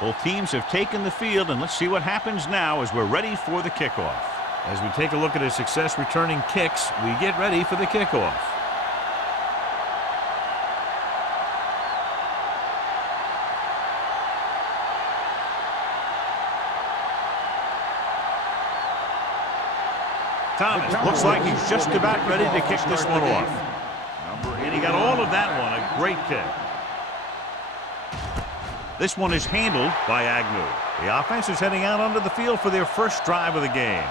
Both teams have taken the field, and let's see what happens now as we're ready for the kickoff. As we take a look at his success returning kicks, we get ready for the kickoff. Thomas looks like he's just about ready to kick this one off. And he got all of that one. A great kick. This one is handled by Agnew. The offense is heading out onto the field for their first drive of the game.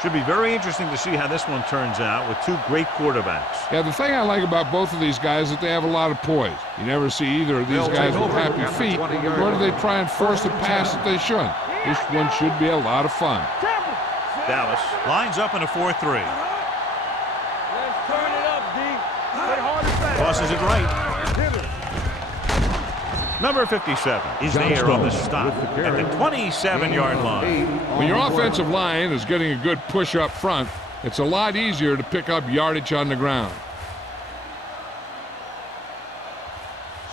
Should be very interesting to see how this one turns out with two great quarterbacks. Yeah, the thing I like about both of these guys is that they have a lot of poise. You never see either of these guys with happy feet, nor do they try and force a pass that they shouldn't. This one should be a lot of fun. Dallas lines up in a 4-3. Let's turn it up, D. Stay hard and fast. Tosses it right. Number 57 is there on the stop at the 27-yard line. When your offensive line is getting a good push up front, it's a lot easier to pick up yardage on the ground.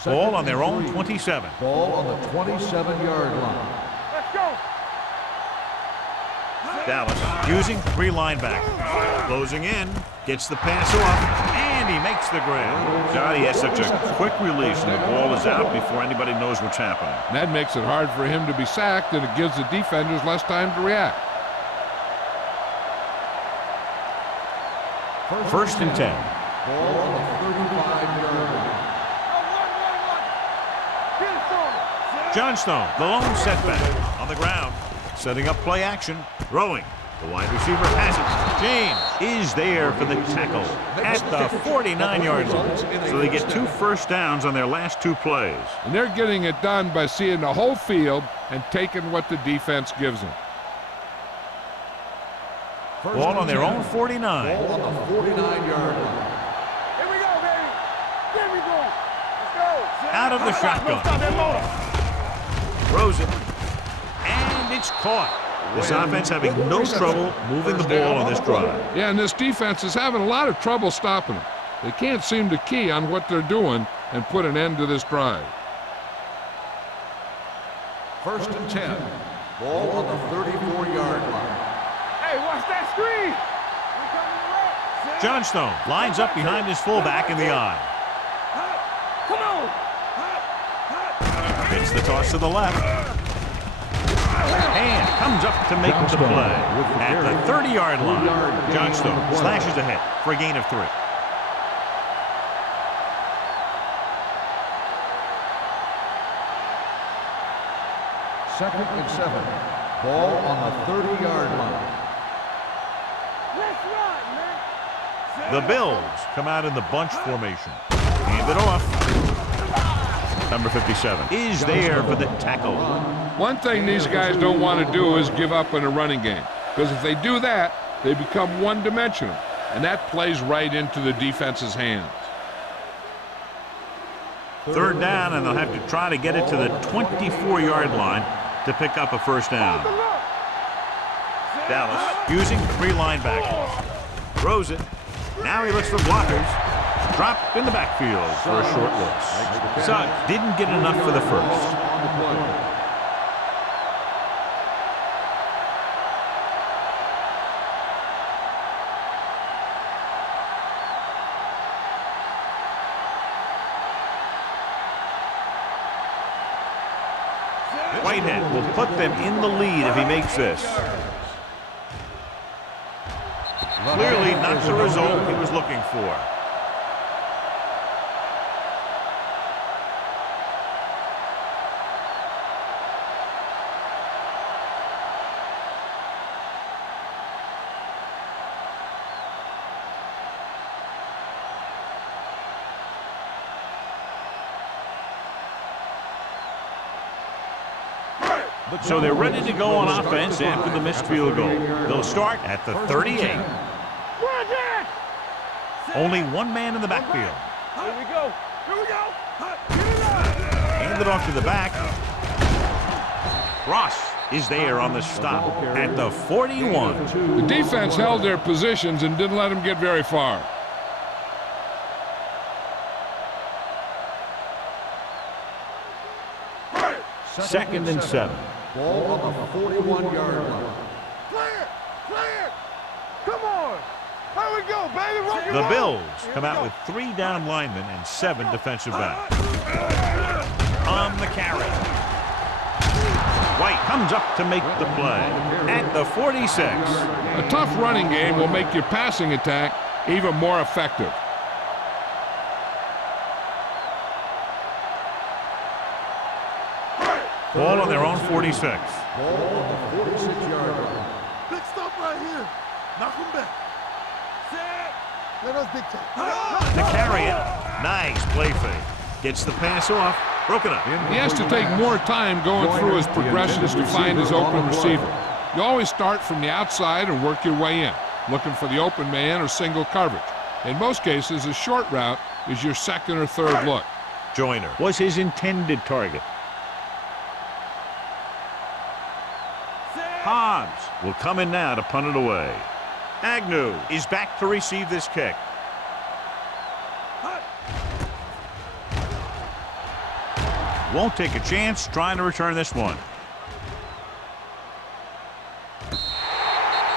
Ball on their own 27. Ball on the 27-yard line. Let's go. Dallas using three linebackers. Closing in, gets the pass off, and he makes the grab. God, he has such a quick release, and the ball is out before anybody knows what's happening. And that makes it hard for him to be sacked, and it gives the defenders less time to react. First and 10. Ball on the 35-yard line. Johnstone, the lone setback on the ground, setting up play action, throwing. The wide receiver passes. James is there for the tackle at the 49-yard line. So they get 2 first downs on their last 2 plays. And they're getting it done by seeing the whole field and taking what the defense gives them. Ball on their own 49. Ball on the 49-yard line. Here we go, baby. Here we go. Let's go. Out of the shotgun. Stop that motor. Throws it. And it's caught. This offense having no trouble moving the ball on this drive. Yeah, and this defense is having a lot of trouble stopping them. They can't seem to key on what they're doing and put an end to this drive. First and 10. Ball on the 34-yard line. Hey, watch that screen. Johnstone lines up behind his fullback in the eye. Come on. Hits the toss to the left. And comes up to make the play. At the 30-yard line, Johnstone slashes ahead for a gain of 3. Second and 7. Ball on the 30-yard line. Let's run, man. The Bills come out in the bunch formation. Hand it off. Number 57 is there for the tackle. One thing these guys don't want to do is give up in a running game, because if they do that, they become one-dimensional, and that plays right into the defense's hands. Third down, and they'll have to try to get it to the 24-yard line to pick up a first down. Dallas using 3 linebackers. Throws it. Now he looks for blockers. Dropped in the backfield for a short loss. Suggs didn't get enough for the first. Whitehead will put them in the lead if he makes this. Clearly not the result he was looking for. So they're ready to go on offense after the missed field goal. They'll start at the 38. Only one man in the backfield. Here we go. Here we go. Hand it off to the back. Ross is there on the stop at the 41. The defense held their positions and didn't let them get very far. Second and 7. Ball on the 41-yard line. Clear! Clear! Come on! Here we go, baby! Rock and The roll. Bills come out with 3 down linemen and 7 defensive backs. On the carry. White comes up to make the play at the 46. A tough running game will make your passing attack even more effective. Ball on their own 46. Ball on the 46-yard line. Big stop right here. Knock him back. Let us dictate. To carry it. Nice play fake. Gets the pass off. Broken up. He has to take more time going through his progressions to find his open receiver. You always start from the outside and work your way in, looking for the open man or single coverage. In most cases, a short route is your second or third look. Joyner was his intended target. Hobbs will come in now to punt it away. Agnew is back to receive this kick. Won't take a chance trying to return this one.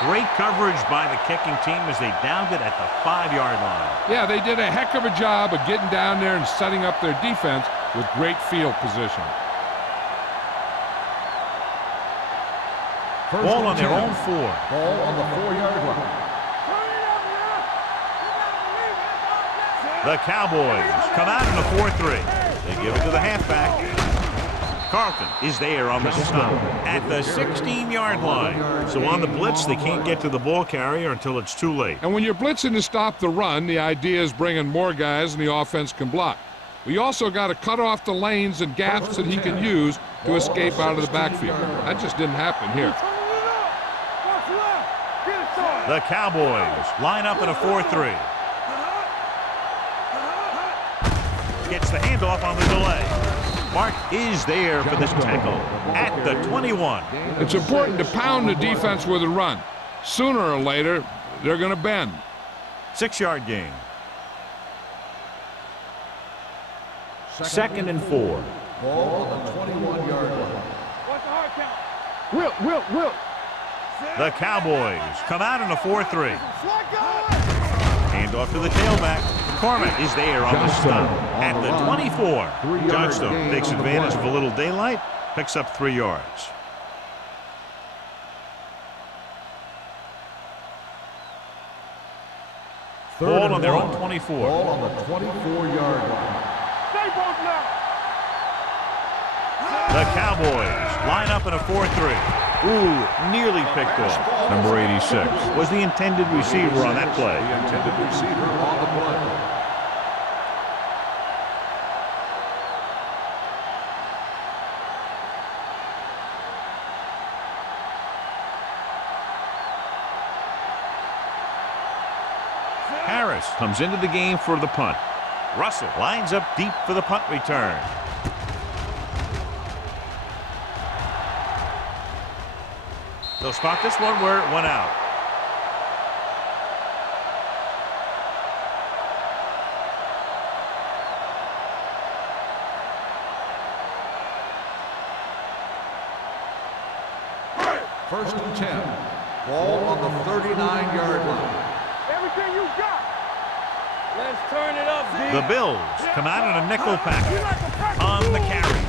Great coverage by the kicking team as they downed it at the 5-yard line. Yeah, they did a heck of a job of getting down there and setting up their defense with great field position. Ball on their own 4. Ball on the 4-yard line. The Cowboys come out in the 4-3. They give it to the halfback. Carlton is there on the stop at the 16-yard line. So on the blitz, they can't get to the ball carrier until it's too late. And when you're blitzing to stop the run, the idea is bringing more guys than the offense can block. We also got to cut off the lanes and gaps that he can use to escape out of the backfield. That just didn't happen here. The Cowboys line up in a 4-3. Gets the handoff on the delay. Mark is there for this tackle at the 21. It's important to pound the defense with a run. Sooner or later, they're going to bend. 6-yard gain. Second and 4. Ball on the 21-yard line. What's the hard count? Will. The Cowboys come out in a 4-3. Slide going. Hand off to the tailback. McCormick is there on the stop at the 24. Johnstone takes advantage of a little daylight, picks up 3 yards. Ball on their own 24. Ball on the 24-yard line. Stay both now. The Cowboys line up in a 4-3. Ooh, nearly picked off. Number 86 was the intended receiver on that play. The intended receiver on the play. Harris comes into the game for the punt. Russell lines up deep for the punt return. They'll spot this one where it went out. First and 10. Ball on the 39-yard line. Everything you got. Let's turn it up, D. The Bills come out in a nickel package on the carry.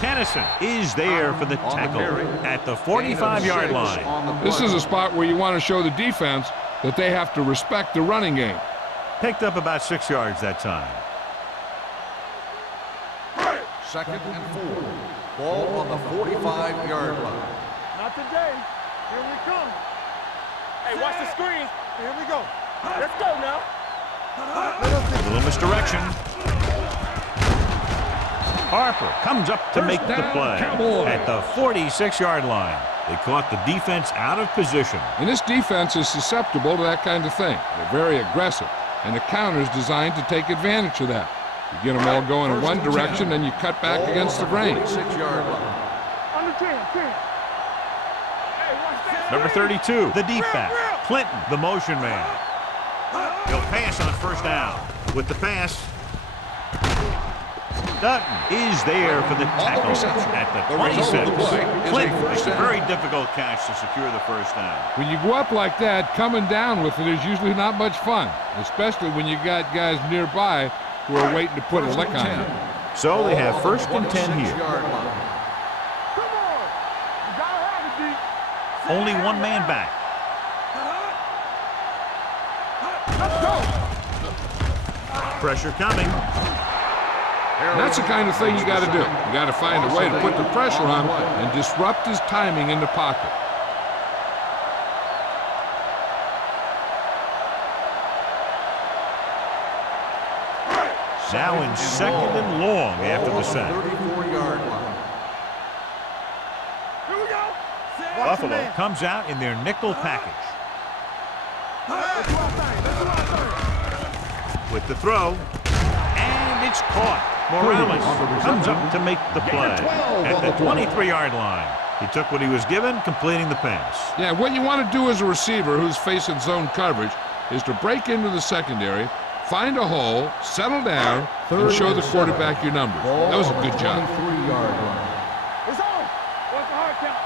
Tennyson is there for the tackle at the 45-yard line. This is a spot where you want to show the defense that they have to respect the running game. Picked up about 6 yards that time. Second and 4. Ball on the 45-yard line. Not today. Here we come. Hey, watch the screen. Here we go. Let's go now. A little misdirection. Harper comes up to make the play at the 46-yard line. They caught the defense out of position. And this defense is susceptible to that kind of thing. They're very aggressive, and the counter's designed to take advantage of that. You get them all going in one direction, then you cut back against the grain. 46-yard line. Under 10. Hey, watch that. Number 32, the deep back, Clinton, the motion man. He'll pass on first down. With the pass, Dutton is there for the tackle at the 26. Clint makes a very difficult catch to secure the first down. When you go up like that, coming down with it is usually not much fun, especially when you got guys nearby who are waiting to put a lick on you. So they have first and 10 here. Only one man back. Pressure coming. And that's the kind of thing you got to do. You got to find a way to put the pressure on him and disrupt his timing in the pocket. Now in second and long after the sack. 34-yard line. Here we go. Buffalo comes out in their nickel package. With the throw, and it's caught. Morales comes up to make the play at the 23-yard line. He took what he was given, completing the pass. Yeah, what you want to do as a receiver who's facing zone coverage is to break into the secondary, find a hole, settle down, and show the quarterback your numbers. That was a good job. 23-yard line. It's on. What's the hard count?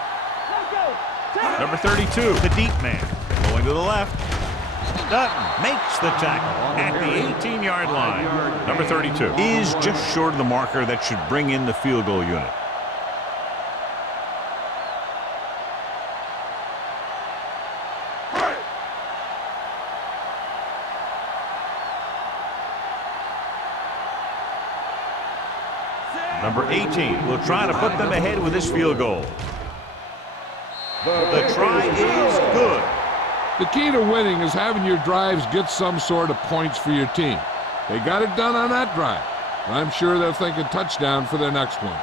Let's go. Number 32, the deep man, going to the left. Dutton makes the tackle at the 18-yard line. Number 32 is just short of the marker that should bring in the field goal unit. Number 18 will try to put them ahead with this field goal. The try is good. The key to winning is having your drives get some sort of points for your team. They got it done on that drive. I'm sure they're thinking touchdown for their next one.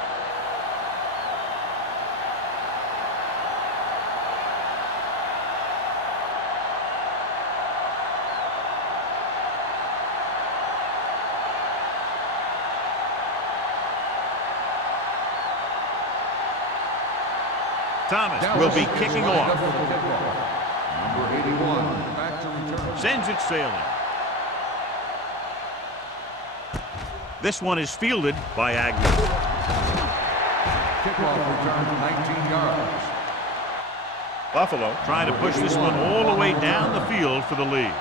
Thomas will be kicking off. Number 81, back to return. Sends it sailing. This one is fielded by Agnew. Kickoff return to 19 yards. Buffalo trying to push this one all the way down the field for the lead.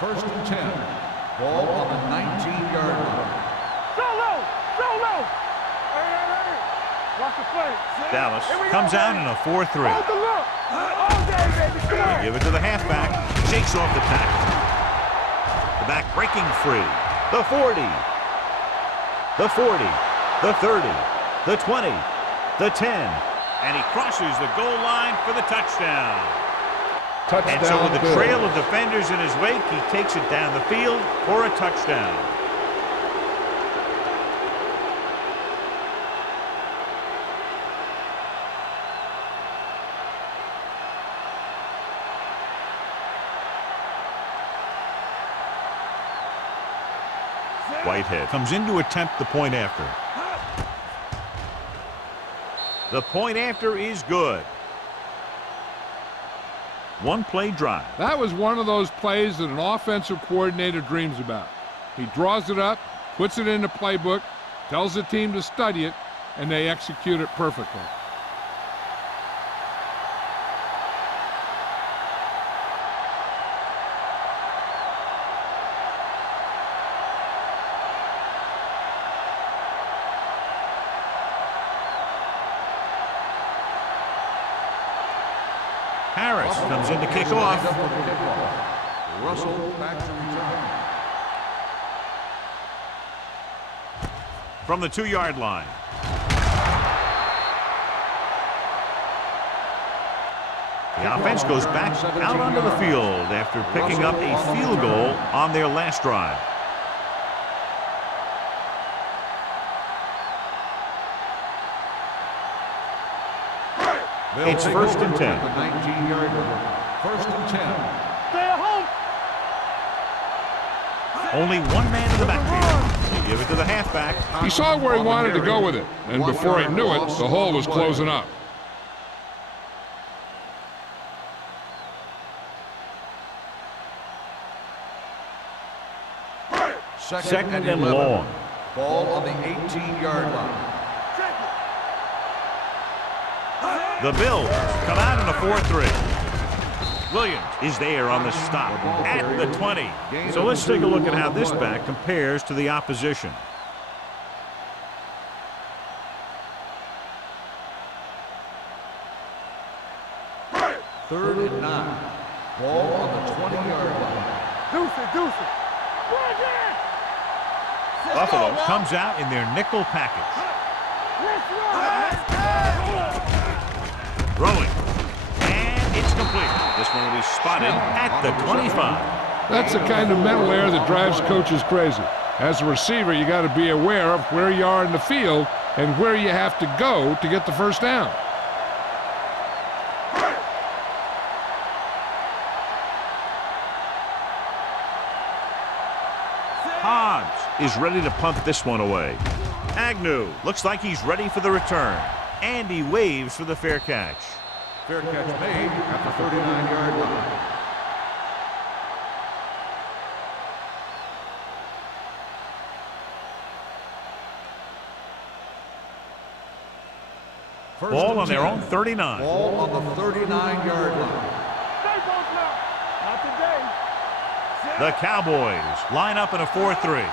First and 10. Ball on the 19-yard line. Solo. Hey. Watch the play. Dallas comes out in a 4-3. Hold the look. All day, baby. Come on. They give it to the halfback. Shakes off the tackle. The back breaking free. The 40. The 40. The 30. The 20. The 10. And he crosses the goal line for the touchdown. And so with the trail of defenders in his wake, he takes it down the field for a touchdown. Whitehead comes in to attempt the point after. The point after is good. One play drive. That was one of those plays that an offensive coordinator dreams about. He draws it up, puts it in the playbook, tells the team to study it, and they execute it perfectly. Harris comes in to kick off. Russell back to return. From the 2-yard line. The offense goes back out onto the field after picking up a field goal on their last drive. It's first and 10. The 19-yard line. First and 10. Stay at home. Only one man in the backfield. They give it to the halfback. He saw where he wanted to go with it, and before he knew it, the hole was closing up. Second and long. Ball on the 18-yard line. The Bills come out in a 4-3. Williams is there on the stop at the 20. So let's take a look at how this back compares to the opposition. Third and 9. Ball on the 20-yard line. Deuce it. Buffalo comes out in their nickel package. Throwing. And it's complete. This one will be spotted at the 25. That's the kind of mental error that drives coaches crazy. As a receiver, you got to be aware of where you are in the field and where you have to go to get the first down. Hobbs is ready to punt this one away. Agnew looks like he's ready for the return. And he waves for the fair catch. Fair catch made at the 39-yard line. Ball on their own 39. Ball on the 39-yard line. Not today. The Cowboys line up in a 4-3.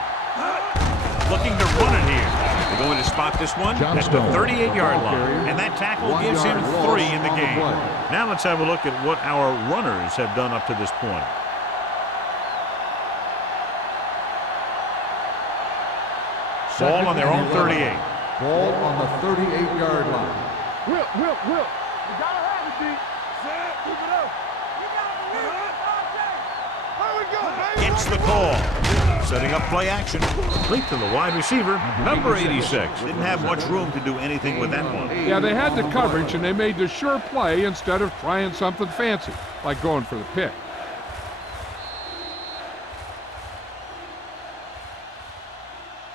Looking to run it here. They're going to spot this one at the 38-yard line. And that tackle gives him 3 in the game. Now let's have a look at what our runners have done up to this point. Ball on their own 38. Ball on the 38-yard line. Whip. You gotta have it, D. Keep it up. You gotta believe it. Here we go, baby. Gets the call. Setting up play action. Complete to the wide receiver, number 86. Didn't have much room to do anything with that one. Yeah, they had the coverage, and they made the sure play instead of trying something fancy, like going for the pick.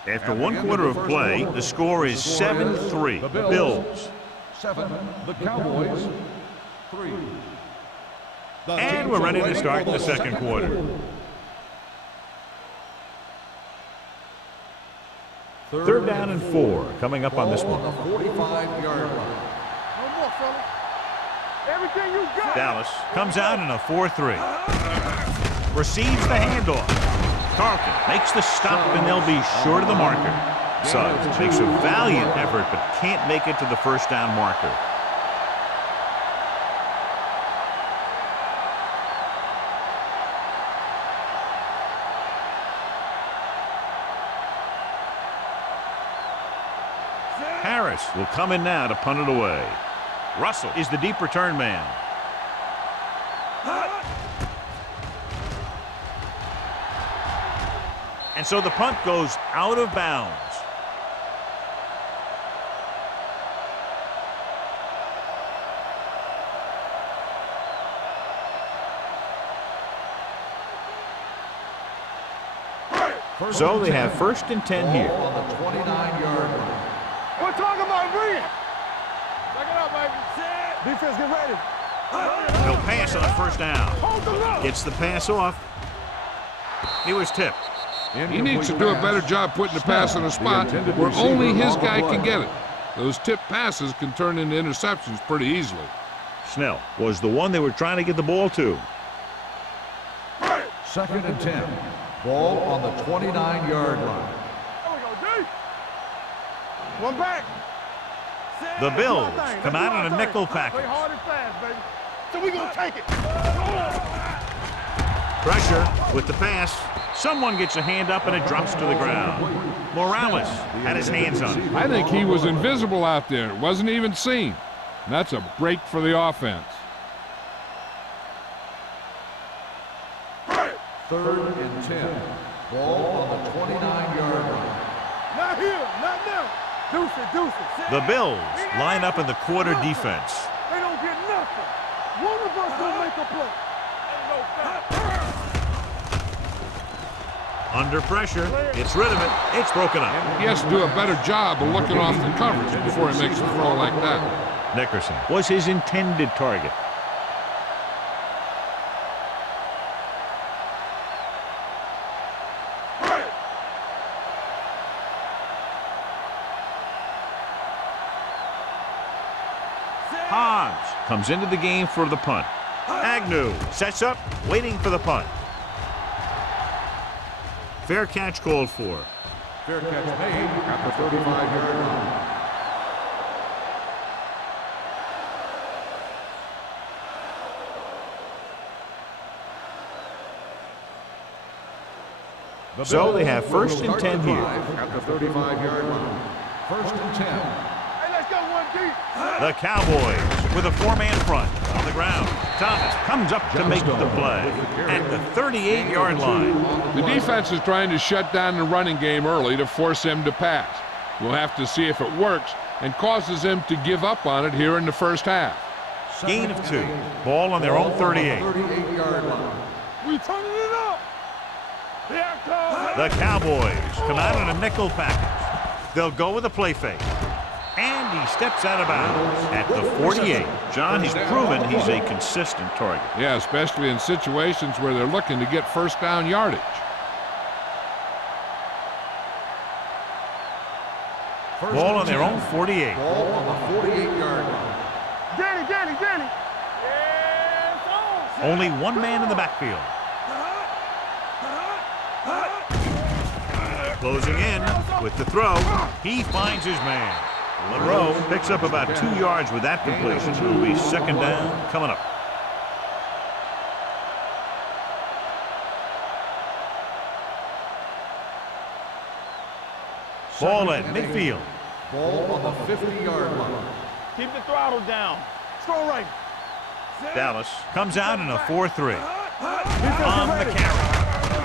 After 1 quarter of play, the score is 7-3. Bills. 7, the Cowboys. 3. And we're ready to start the second quarter. Third down and 4 coming up on this one. On the 45-yard line. No more, fella. Everything you got. Dallas comes out in a 4-3. Receives the handoff. Carlton makes the stop, and they'll be short of the marker. Suggs makes a valiant effort, but can't make it to the first down marker. Harris will come in now to punt it away. Russell is the deep return man. And so the punt goes out of bounds. So they have first and 10 here. On the 29-yard line. We're talking about Green. Check it out, baby. Defense, get ready. He'll pass on a first down. Hold the rope. Gets the pass off. He was tipped. He needs to do a better job putting the pass in a spot where only his guy can get it. Those tipped passes can turn into interceptions pretty easily. Snell was the one they were trying to get the ball to. Second and 10. Ball on the 29-yard line. There we go, D. One back. The Bills come out in a nickel package. Play hard and fast, baby. So we gonna take it. Pressure with the pass. Someone gets a hand up and it drops to the ground. Morales had his hands on it. I think he was invisible out there. It wasn't even seen. And that's a break for the offense. Third and 10. Ball on the 29-yard line. Not here, not now. Deuce it. The Bills line up in the quarter defense. They don't get nothing. One of us will make a play. Under pressure, gets rid of it. It's broken up. He has to do a better job of looking off the coverage before he makes a throw like that. Nickerson was his intended target. Hobbs comes into the game for the punt. Agnew sets up, waiting for the punt. Fair catch called for. Fair catch made at the 35-yard line. So they have 1st and 10 here. At the 35-yard line. 1st and 10. Hey, let's go one deep. The Cowboys with a 4-man front on the ground. Thomas comes up to make the play at the 38-yard line. The defense is trying to shut down the running game early to force him to pass. We'll have to see if it works and causes him to give up on it here in the first half. Gain of 2. Ball on their own 38. 38-yard line. We turning it up. Here it comes. The Cowboys come out in a nickel package. They'll go with a play fake. And he steps out of bounds at the 48. John, he's proven he's a consistent target. Yeah, especially in situations where they're looking to get first down yardage. Ball on their own 48. Ball on the 48-yard line. Danny. Yeah, it's on. Only one man in the backfield. Closing in with the throw. He finds his man. LeBron picks up about 2 yards with that completion. It'll be 2nd down coming up. Ball at midfield. Ball on the 50-yard line. Keep the throttle down. Throw right. Dallas comes out in a 4-3. On the carry.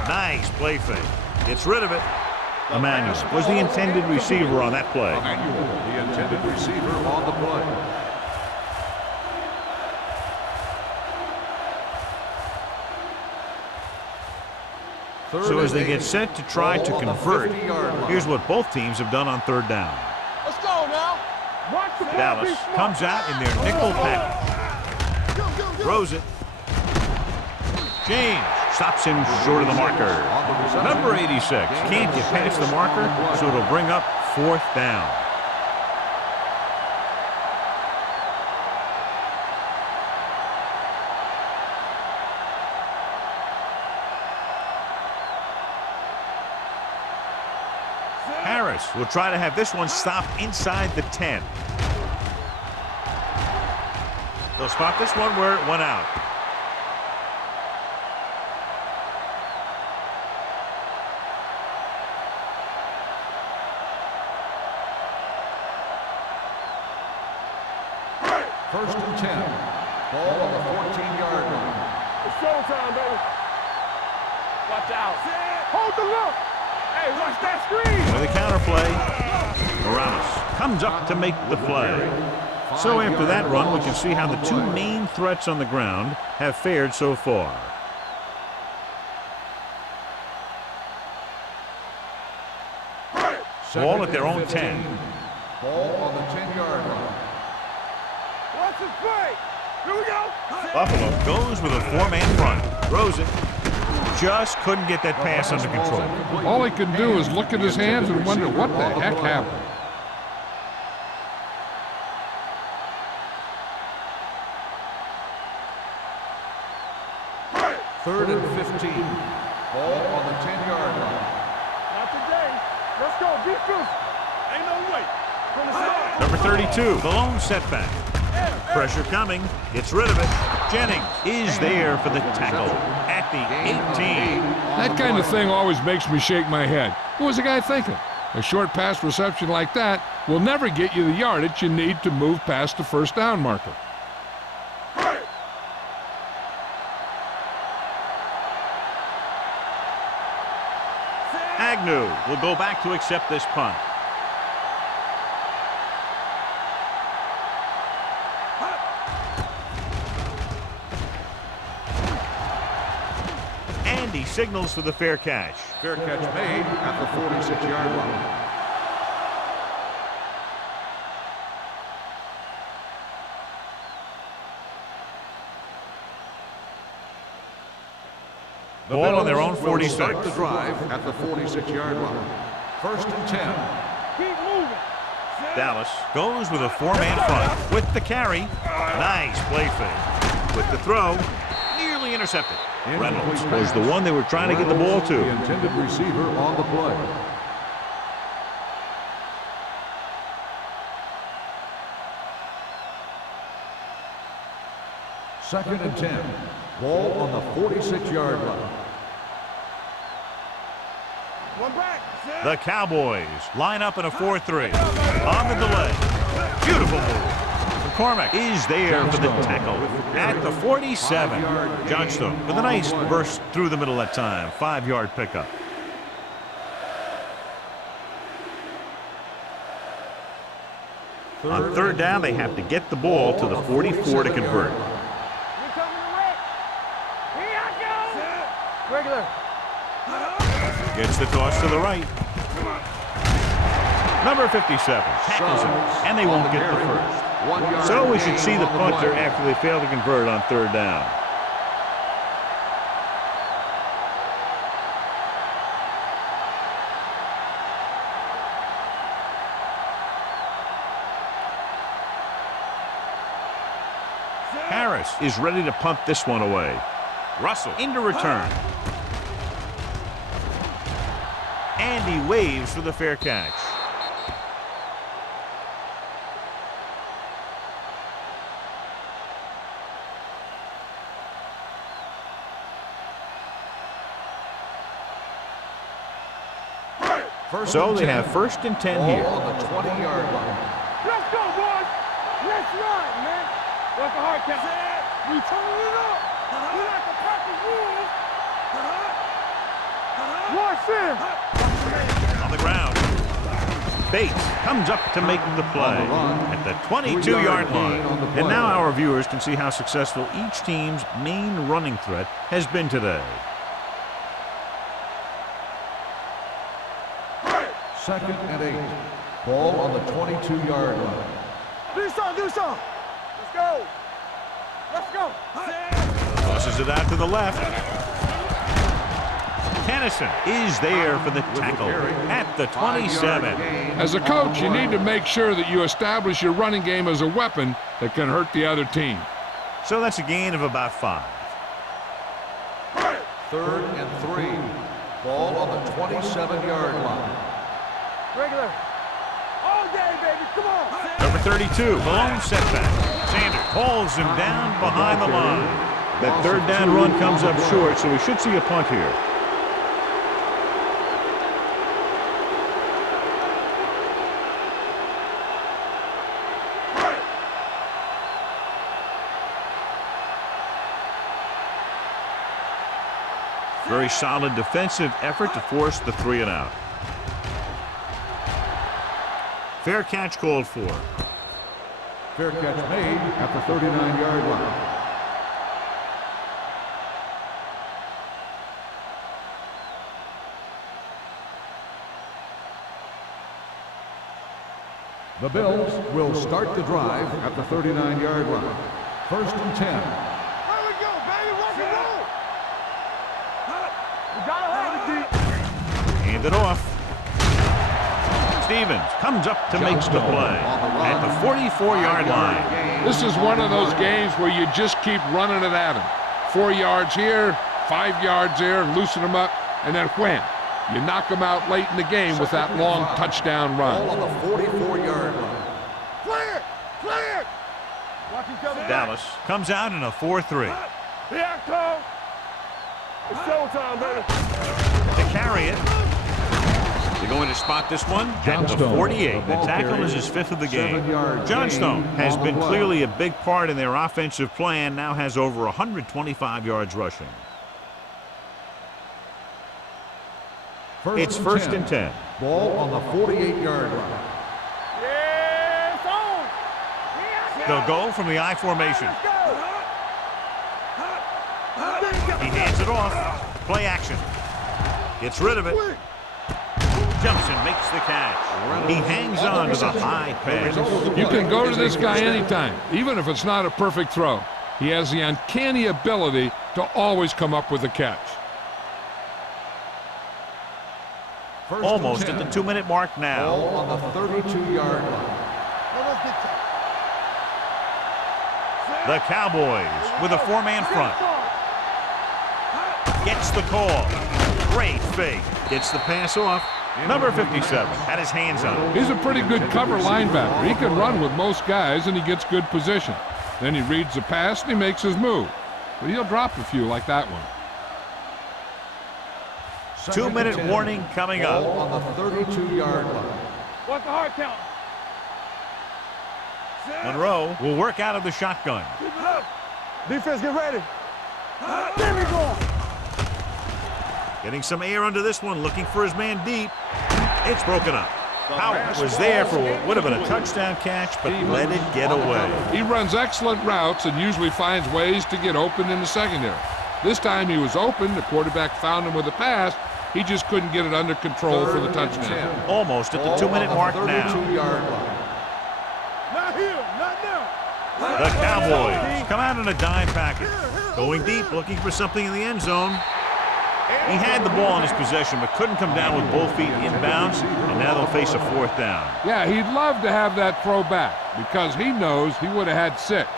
Nice play fake. Gets rid of it. Emmanuel was the intended receiver on that play. Emmanuel, the intended receiver on the play. So as they get set to try to convert, here's what both teams have done on 3rd down. Let's go now. Dallas comes out in their nickel package. Throws it. James stops him short of the marker. Number 86 can't get past the marker, so it'll bring up 4th down. Harris will try to have this one stopped inside the 10. They'll spot this one where it went out. First and 10. Ball on the 14-yard line. It's showtime, baby. Watch out. Hold the look. Hey, watch that screen. With a counterplay, Morales comes up to make the play. So after that run, we can see how the 2 main threats on the ground have fared so far. Ball at their own 10. Ball on the 10-yard line. Watch this play. Here we go. Buffalo goes with a 4-man front. Throws it. Just couldn't get that pass under control. All he can do is look at his hands and wonder what the heck happened. Third and 15. Ball on the 10-yard line. Not today. Let's go. Be close. Ain't no way. From the side. Number 32, the lone setback. Pressure coming. Gets rid of it. Jennings is there for the tackle at the 18. That kind of thing always makes me shake my head. What was the guy thinking? A short pass reception like that will never get you the yardage you need to move past the first down marker. Agnew will go back to accept this punt. And he signals for the fair catch. Fair catch made at the 46-yard line. Ball on their own 46. Start the drive at the 46-yard line. First and 10. Keep moving. Dallas goes with a four-man front with the carry. Nice play fake. With the throw, nearly intercepted. Reynolds was the one they were trying to get the ball to. The intended receiver on the play. Second and 10. Ball on the 46-yard line. One back. The Cowboys line up in a 4-3. On the delay. Beautiful move. McCormick is there for the tackle at the 47. Johnstone with a nice burst through the middle that time. 5-yard pickup. On third down, they have to get the ball to the 44 to convert. Regular. Gets the toss to the right. Number 57 tackles him, and they won't get the first. So we should see the punter after they fail to convert on third down. Harris is ready to punt this one away. Russell into return. And he waves for the fair catch. So they have first and 10 here. On the 20-yard line. Let's go, boys. Let's ride, man. What's the hard count? We turning it up. We like the practice rules. Watch him. On the ground. Bates comes up to make the play at the 22-yard line. And now our viewers can see how successful each team's main running threat has been today. Second and 8. Ball on the 22-yard line. Do something. Let's go. Let's go. Tosses it out to the left. Kennison is there for the tackle at the 27. As a coach, you need to make sure that you establish your running game as a weapon that can hurt the other team. So that's a gain of about 5. Third and 3. Ball on the 27-yard line. Regular. All day, baby. Come on. Number 32, lone setback. Sanders hauls him down behind the line. That third down run comes up short, so we should see a punt here. Very solid defensive effort to force the 3 and out. Fair catch called for. Fair catch made at the 39-yard line. The Bills will start the drive at the 39-yard line. First and 10. Here we go, baby. Rock and roll. We gotta have it deep. Hand it off. Stevens comes up to make the play at the 44-yard line. This is one of those games where you just keep running it at them. 4 yards here, 5 yards there, loosen them up, and then wham. You knock them out late in the game with that long touchdown run. Ball on the 44-yard line. Clear. Watch each other. Dallas comes out in a 4-3. Here I come. It's showtime, baby. To carry it. They're going to spot this one at the 48. The tackle is his 5th of the game. Johnstone has been clearly a big part in their offensive plan, now has over 125 yards rushing. It's first and 10. Ball on the 48-yard line. Yeah, it's on. They'll go from the I formation. He hands it off. Play action. Gets rid of it. Jumps and makes the catch. He hangs on to the high pass. You can go to this guy anytime, even if it's not a perfect throw. He has the uncanny ability to always come up with a catch. First Almost and at the 10. 2-minute mark now. Ball on the 32-yard line. The Cowboys with a 4-man front. Gets the call. Great fake. Gets the pass off. Number 57 had his hands on it. He's a pretty good cover linebacker. He can run with most guys, and he gets good position. Then he reads the pass, and he makes his move. But he'll drop a few like that one. 2-minute warning coming up. Ball on the 32-yard line. What's the hard count? Monroe will work out of the shotgun. Defense, get ready. There we go. Getting some air under this one, looking for his man deep. It's broken up. Howard was there for what would have been a touchdown catch, but let it get away. He runs excellent routes and usually finds ways to get open in the secondary. This time he was open. The quarterback found him with a pass. He just couldn't get it under control for the touchdown. Almost at the 2-minute mark now. 32-yard line. Not here, not now. The Cowboys come out in a dime package. Going deep, looking for something in the end zone. He had the ball in his possession, but couldn't come down with both feet inbounds, and now they'll face a 4th down. Yeah, he'd love to have that throw back because he knows he would have had 6.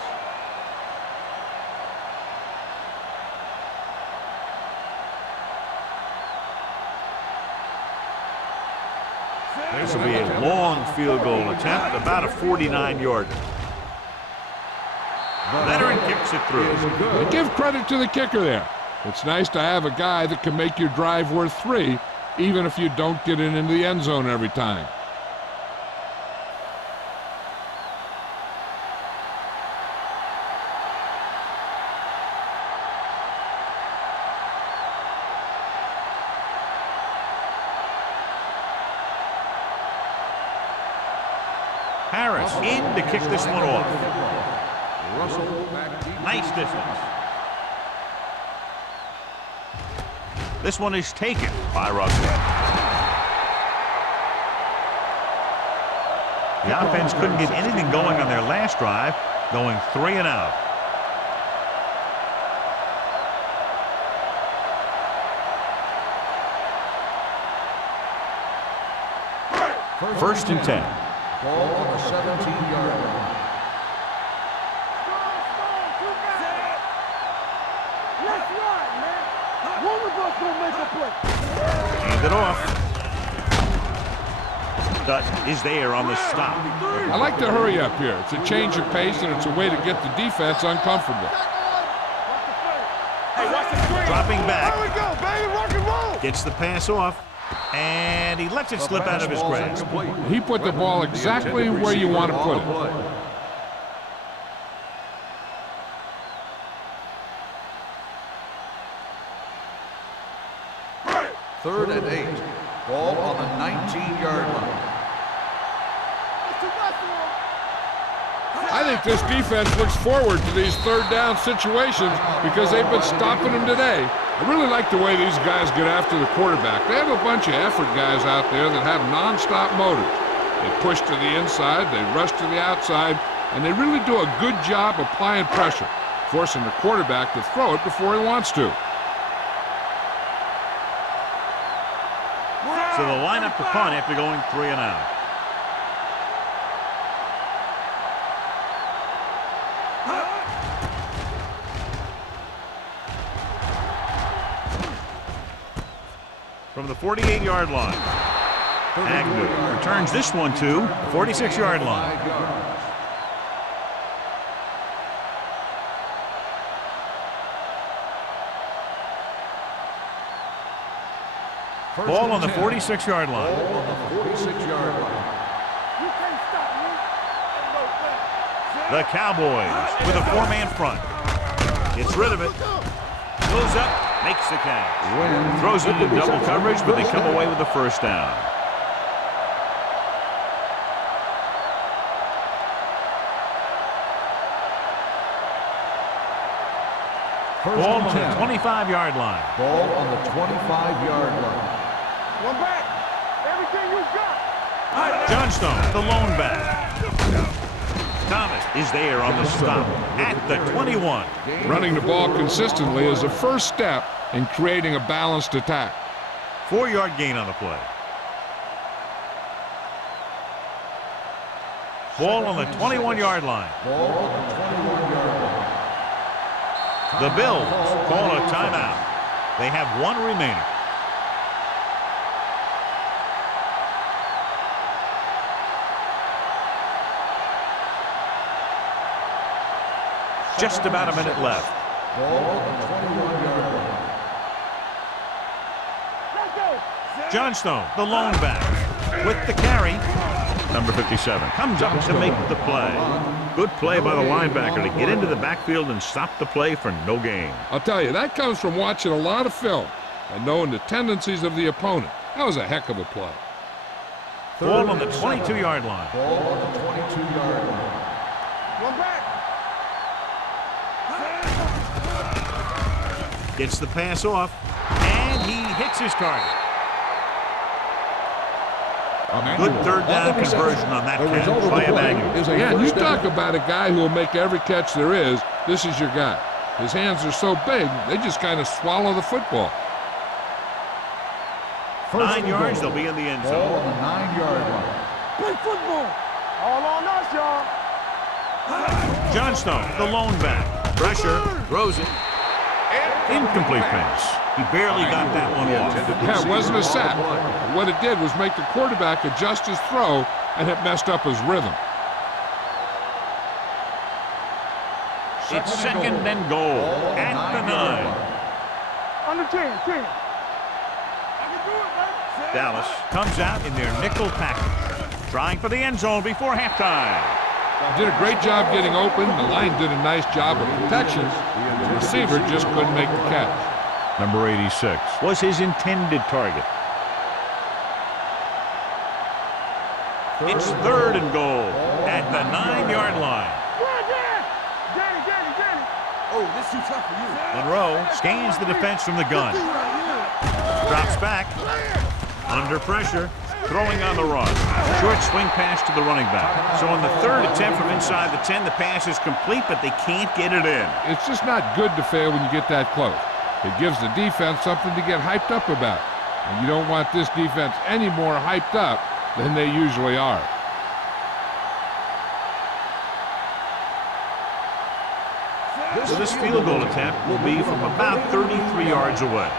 This will be a long field goal attempt, about a 49-yarder. Veteran kicks it through. But give credit to the kicker there. It's nice to have a guy that can make your drive worth 3, even if you don't get it into the end zone every time. Harris in to kick this one off. Russell back deep. Nice distance. This one is taken by Russell. The offense couldn't get anything going on their last drive, going 3 and out. First and 10. Ball on the 17-yard line. Let's ride, man. One of us gonna make a play. Hand it off. Dutton is there on the stop. I like to hurry up here. It's a change of pace, and it's a way to get the defense uncomfortable. Hey, watch the screen. Dropping back. There we go, baby. Rock and roll. Gets the pass off. And he lets it slip out of his grasp. He put the ball exactly where you want to put it. Third and 8. Ball on the 19-yard line. I think this defense looks forward to these third down situations because they've been stopping them today. I really like the way these guys get after the quarterback. They have a bunch of effort guys out there that have nonstop motors. They push to the inside, they rush to the outside, and they really do a good job applying pressure, forcing the quarterback to throw it before he wants to. So they'll line up to punt after going 3 and out. From the 48-yard line, Agnew returns this one to 46-yard line. Ball on the 46-yard line. Ball on the 46-yard line. You can't stop me. The Cowboys with a 4-man front. Gets rid of it. Goes up, makes the catch. Throws it into double coverage, but they come away with the first down. Ball on the 25-yard line. Ball on the 25-yard line. One back. Everything you got. Johnstone, the lone back. Thomas is there on the stop at the 21. Running the ball consistently is a first step in creating a balanced attack. 4-yard gain on the play. Ball on the 21-yard line. Ball on the 21-yard line. The Bills call a timeout. They have one remaining. Just about a minute left. Ball on the 21-yard line. Johnstone, the lone back, with the carry. Number 57 comes up to make the play. Good play by the linebacker to get into the backfield and stop the play for no gain. I'll tell you, that comes from watching a lot of film and knowing the tendencies of the opponent. That was a heck of a play. Ball on the 22-yard line. Ball on the 22-yard line. One back. Gets the pass off, and he hits his target. Good third down conversion on that catch by Emmanuel. Yeah, you talk about a guy who will make every catch there is. This is your guy. His hands are so big, they just kind of swallow the football. 9 yards, they'll be in the end zone. Ball on the 9-yard line. Play football. All on us, y'all. Johnstone, the lone back. Pressure, throws it. Incomplete pass. He barely got that one off. Yeah, it wasn't a sack. What it did was make the quarterback adjust his throw, and it messed up his rhythm. It's second and goal at the 9. Under 10. Dallas comes out in their nickel package, trying for the end zone before halftime. Did a great job getting open. The line did a nice job of protection. The receiver just couldn't make the catch. Number 86 was his intended target. It's third and goal at the 9-yard line. Danny. Oh, this too tough for you. Monroe scans the defense from the gun. Drops back. Under pressure. Throwing on the run. Short swing pass to the running back. So on the third attempt from inside the 10, the pass is complete, but they can't get it in. It's just not good to fail when you get that close. It gives the defense something to get hyped up about. And you don't want this defense any more hyped up than they usually are. So this field goal attempt will be from about 33 yards away.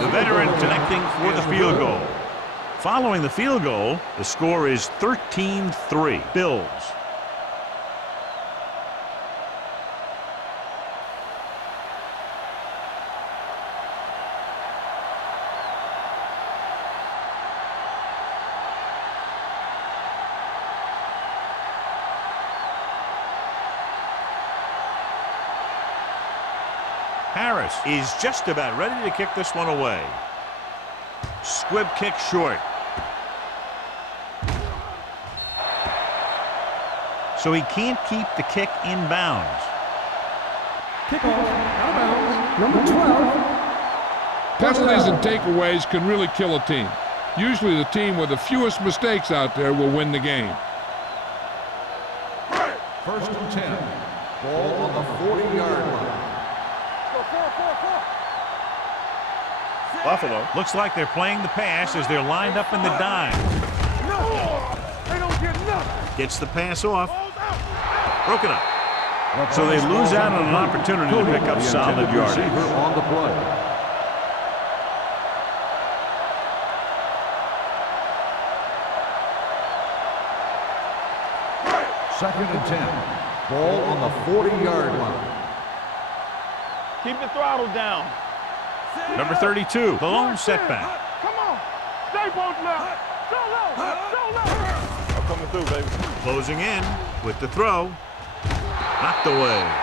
The veteran connecting for the field goal. Following the field goal, the score is 13-3. Bills. Harris is just about ready to kick this one away. Squib kick short. So he can't keep the kick in bounds. Kickoff out of bounds, number 12. Penalties and takeaways can really kill a team. Usually the team with the fewest mistakes out there will win the game. First and 10. Ball on the 40-yard line. Buffalo looks like they're playing the pass as they're lined up in the dime. No, they don't get nothing. Gets the pass off. Broken up. So they lose out on an opportunity to pick up solid yardage. On the play. Second and 10. Ball on the 40-yard line. Keep the throttle down. Number 32, the lone setback. Come on. Stay both left. Go low. I'm coming through, baby. Closing in with the throw. Knocked away.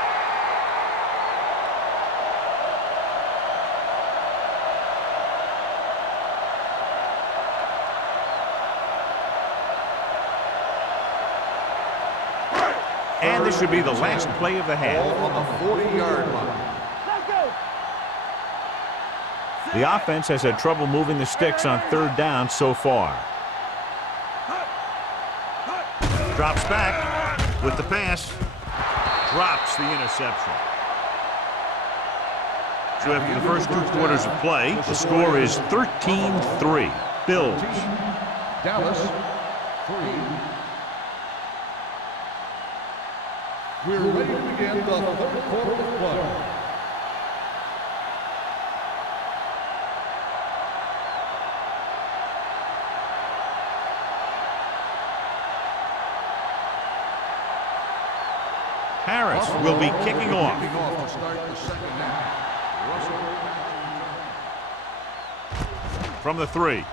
And this should be the last play of the half. Ball on the 40-yard line. Let's go. The offense has had trouble moving the sticks on third down so far. Drops back with the pass. Drops the interception. So after the first 2 quarters of play, the score is 13-3. Bills. Dallas 3. We're ready to begin the third quarter of play. Harris will be kicking off. To start the second half. From the 3.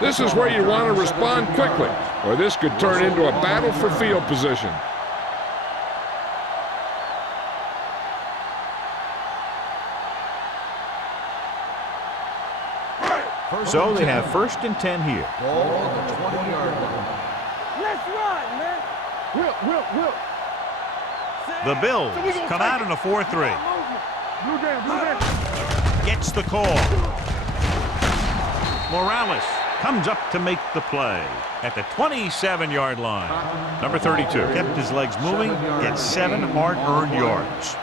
This is where you want to respond quickly, or this could turn into a battle for field position. So they have 1st and 10 here. Ball on the 20-yard line. Let's run, man. Will. The Bills come out in a 4-3. Blue down. Gets the call. Morales comes up to make the play at the 27-yard line. Number 32 kept his legs moving, gets 7 hard-earned yards.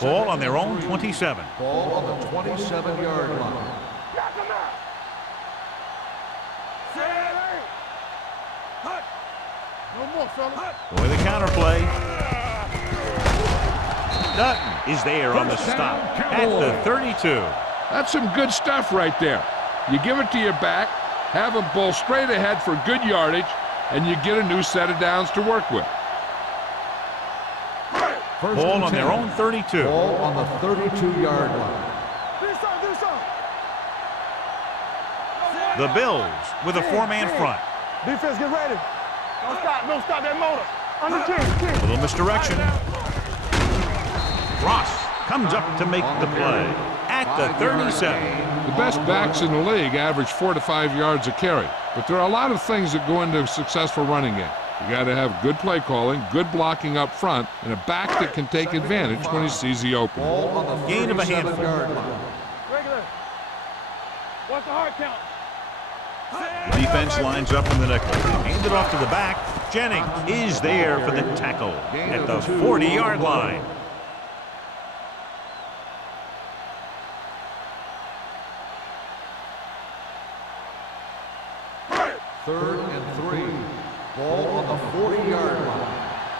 Ball on their own 27. Ball on the 27-yard line. Knock him out. No more, fella. Boy, the counterplay. Dutton is there on the stop at the 32. That's some good stuff right there. You give it to your back, have him pull straight ahead for good yardage, and you get a new set of downs to work with. Ball on their own 32. Ball on the 32-yard line. Do something. The Bills with a 4-man front. Defense, get ready. Don't stop that motor. Under 10. Little misdirection. Ross comes up to make the play at the 37. The best backs in the league average 4 to 5 yards a carry, but there are a lot of things that go into a successful running game. You got to have good play calling, good blocking up front, and a back that can take advantage when he sees the opening. Ball on the Gain of a handful. 37-yard line. Regular. What's the hard count? The defense lines up in the nickel. Hand it off to the back. Jennings is there for the tackle at the 40-yard line. Third and 3. Ball on the 40-yard line.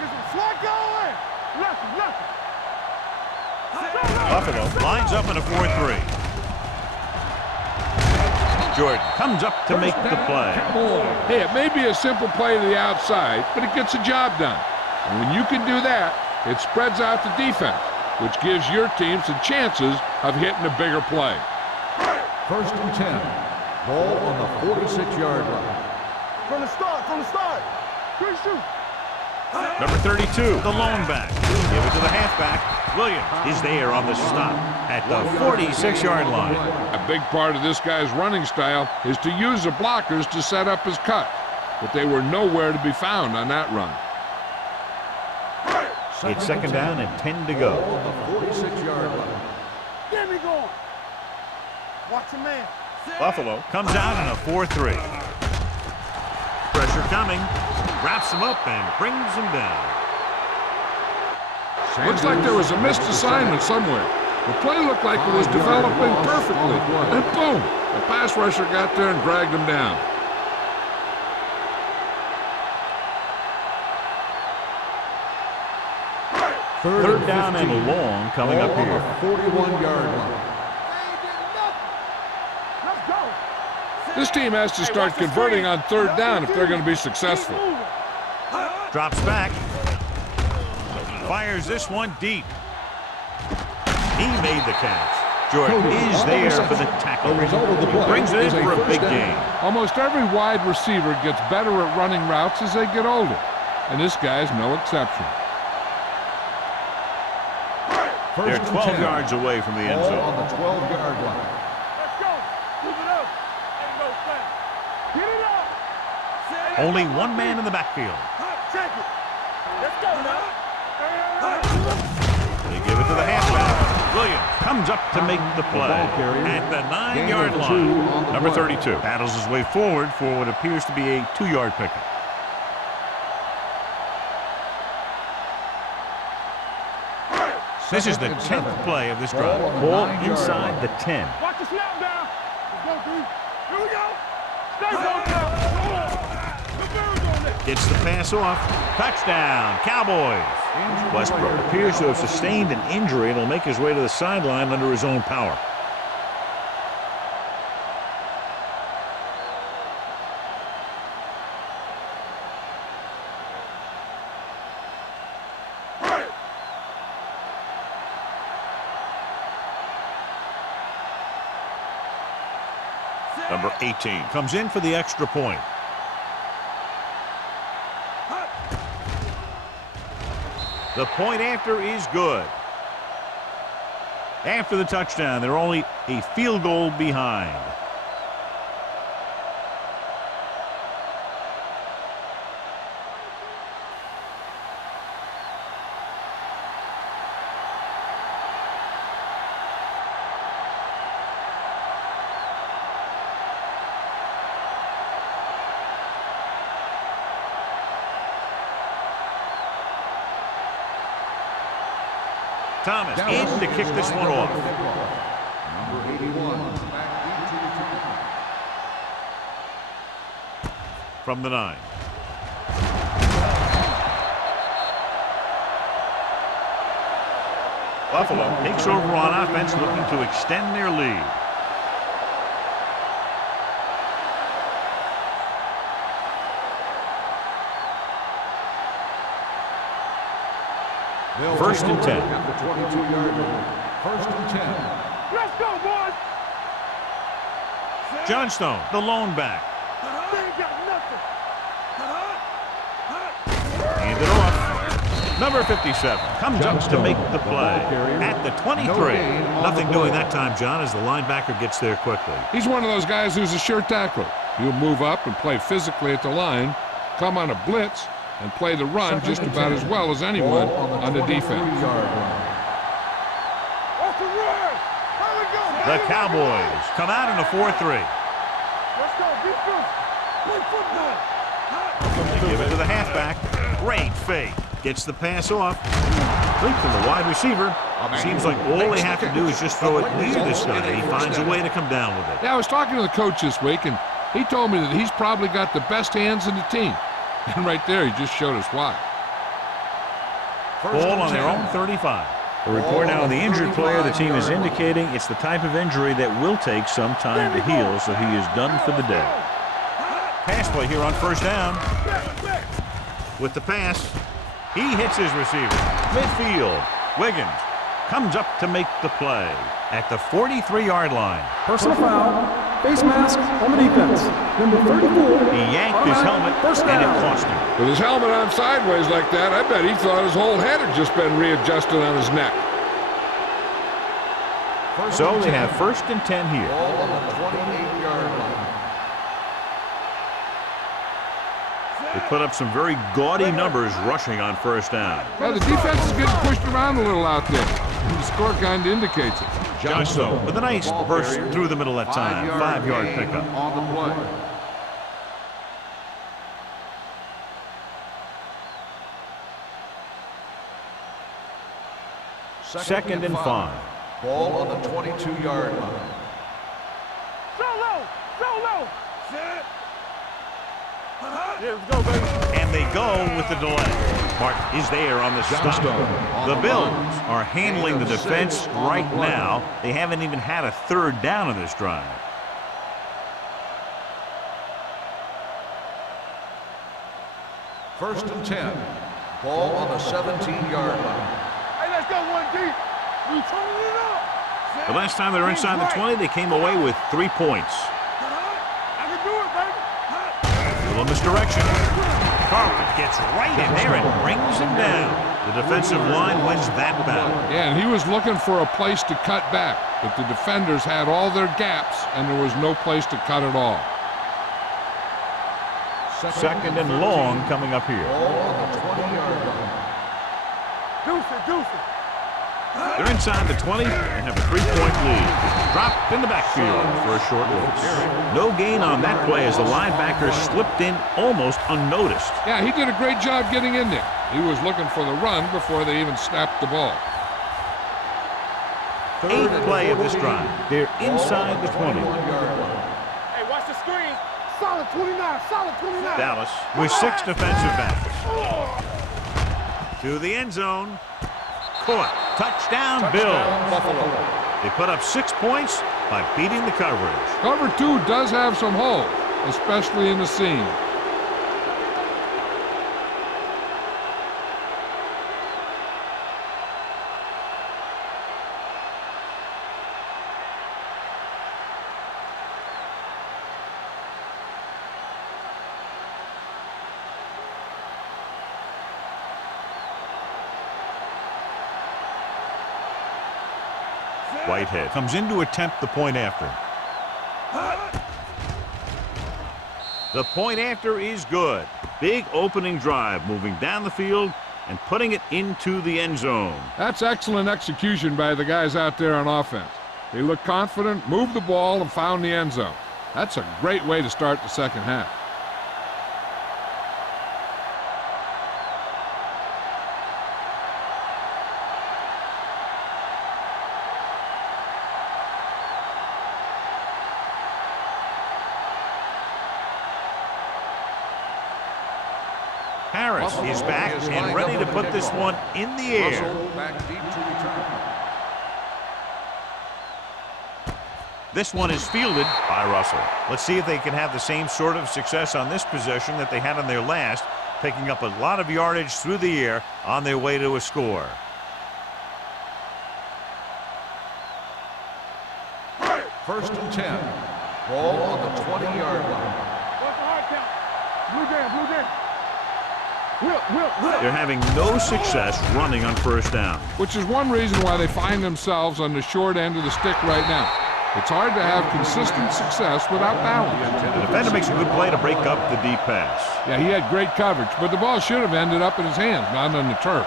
Get some slack going. Nothing. Buffalo lines up in a 4-3. Jordan comes up to make the play. Hey, it may be a simple play to the outside, but it gets the job done. And when you can do that, it spreads out the defense, which gives your team some chances of hitting a bigger play. 1st and 10. Ball on the 46-yard line. From the start. Quick shoot. Number 32, the lone back. Give it to the halfback. Williams is there on the stop at the 46-yard line. A big part of this guy's running style is to use the blockers to set up his cut, but they were nowhere to be found on that run. It's 2nd down and 10 to go. Ball on the 46-yard line. Get me going. Watch your man. Buffalo comes out in a 4-3. Pressure coming. Wraps him up and brings him down. Looks like there was a missed assignment somewhere. The play looked like it was developing perfectly. And boom, the pass rusher got there and dragged him down. Third down and long coming up Ball here. on the 41-yard line. Let's go. This team has to start converting on third down if they're going to be successful. Drops back. Fires this one deep. He made the catch. Jordan is there for the tackle. Brings it in for a big gain. Almost every wide receiver gets better at running routes as they get older, and this guy's no exception. They're 12 yards away from the end Ball zone. on the 12-yard line. Let's go. Move it up. Ain't no flat. Get it up. Only one man in the backfield. Check it. Let's go now. They give it to the halfback. Williams comes up to make the play ball carrier. at the Gain 9-yard of 2 line. on the Number play. 32 battles his way forward for what appears to be a 2-yard pickup. This is the 10th play of this drive. Ball inside the 10. Watch the snap down. Let's go, D. Here we go. Stay ball down. The Bears on it. Gets the pass off. Touchdown, Cowboys. Westbrook appears to have sustained an injury and will make his way to the sideline under his own power. Number 18 comes in for the extra point. The point after is good. After the touchdown, they're only a field goal behind. Thomas in to kick this one off. Number 81. From the 9. Buffalo takes over on offense, looking to extend their lead. First and 10. At the 22-yard line. First and 10. Let's go, boys. Johnstone, the lone back. They ain't got nothing. Hand it off. Number 57 comes up to make the play at the 23. Nothing doing that time, John, as the linebacker gets there quickly. He's one of those guys who's a sure tackler. He'll move up and play physically at the line, come on a blitz, and play the run just about as well as anyone on the defense. Off the run. Here we go. The Cowboys come out in a 4-3. Let's go. Defense. Play football. They give it to the halfback. Great fake. Gets the pass off. Complete to the wide receiver. Seems like all they have to do is just throw it near this guy, and he finds a way to come down with it. Yeah, I was talking to the coach this week, and he told me that he's probably got the best hands in the team. And right there, he just showed us why. Ball on their own 35. A report now on the injured player. The team is indicating it's the type of injury that will take some time to heal, so he is done for the day. Pass play here on first down. With the pass, he hits his receiver. Midfield, Wiggins comes up to make the play at the 43-yard line. Personal foul. Face mask on the defense. Number 34. He yanked his helmet, and it cost him. With his helmet on sideways like that, I bet he thought his whole head had just been readjusted on his neck. So they have first and 10 here. Ball on the 28-yard line. They put up some very gaudy numbers rushing on first down. Now, the defense is getting pushed around a little out there. And the score kind of indicates it. Johnstone with a nice burst through the middle that time. 5-yard pickup. On the play. Second and 5. Ball on the 22-yard line. Solo. Solo. Set. Yeah, let's go, baby. And they go with the delay. Martin is there on the stop. The Bills are handling the defense right now. They haven't even had a third down in this drive. First and 10. Ball on the 17-yard line. Hey, let's go, 1D. We turning it up. The last time they were inside the 20, they came away with 3 points. I can do it, baby. A little misdirection. Carlton gets right in there and brings him down. The defensive line wins that battle. Yeah, and he was looking for a place to cut back, but the defenders had all their gaps, and there was no place to cut at all. Second and long coming up here. Deuce it. They're inside the 20 and have a 3-point lead. Dropped in the backfield for a short loss. No gain on that play as the linebacker slipped in almost unnoticed. Yeah, he did a great job getting in there. He was looking for the run before they even snapped the ball. Eighth play of this drive. They're inside the 20. Hey, watch the screen. Solid 29. Dallas with 6 defensive backs. To the end zone. Caught. Touchdown, Bills. Buffalo. They put up 6 points by beating the coverage. Cover 2 does have some holes, especially in the seam. Whitehead comes in to attempt the point after. The point after is good. Big opening drive, moving down the field and putting it into the end zone. That's excellent execution by the guys out there on offense. They looked confident, moved the ball, and found the end zone. That's a great way to start the second half. Harris is back and ready to put this one in the air. Back deep to return. This one is fielded by Russell. Let's see if they can have the same sort of success on this possession that they had on their last, picking up a lot of yardage through the air on their way to a score. First and 10. Ball on the 20-yard line. What's the hard count? Blue jam. Will. They're having no success running on first down. Which is one reason why they find themselves on the short end of the stick right now. It's hard to have consistent success without balance. The defender makes a good play to break up the deep pass. Yeah, he had great coverage, but the ball should have ended up in his hands, not on the turf.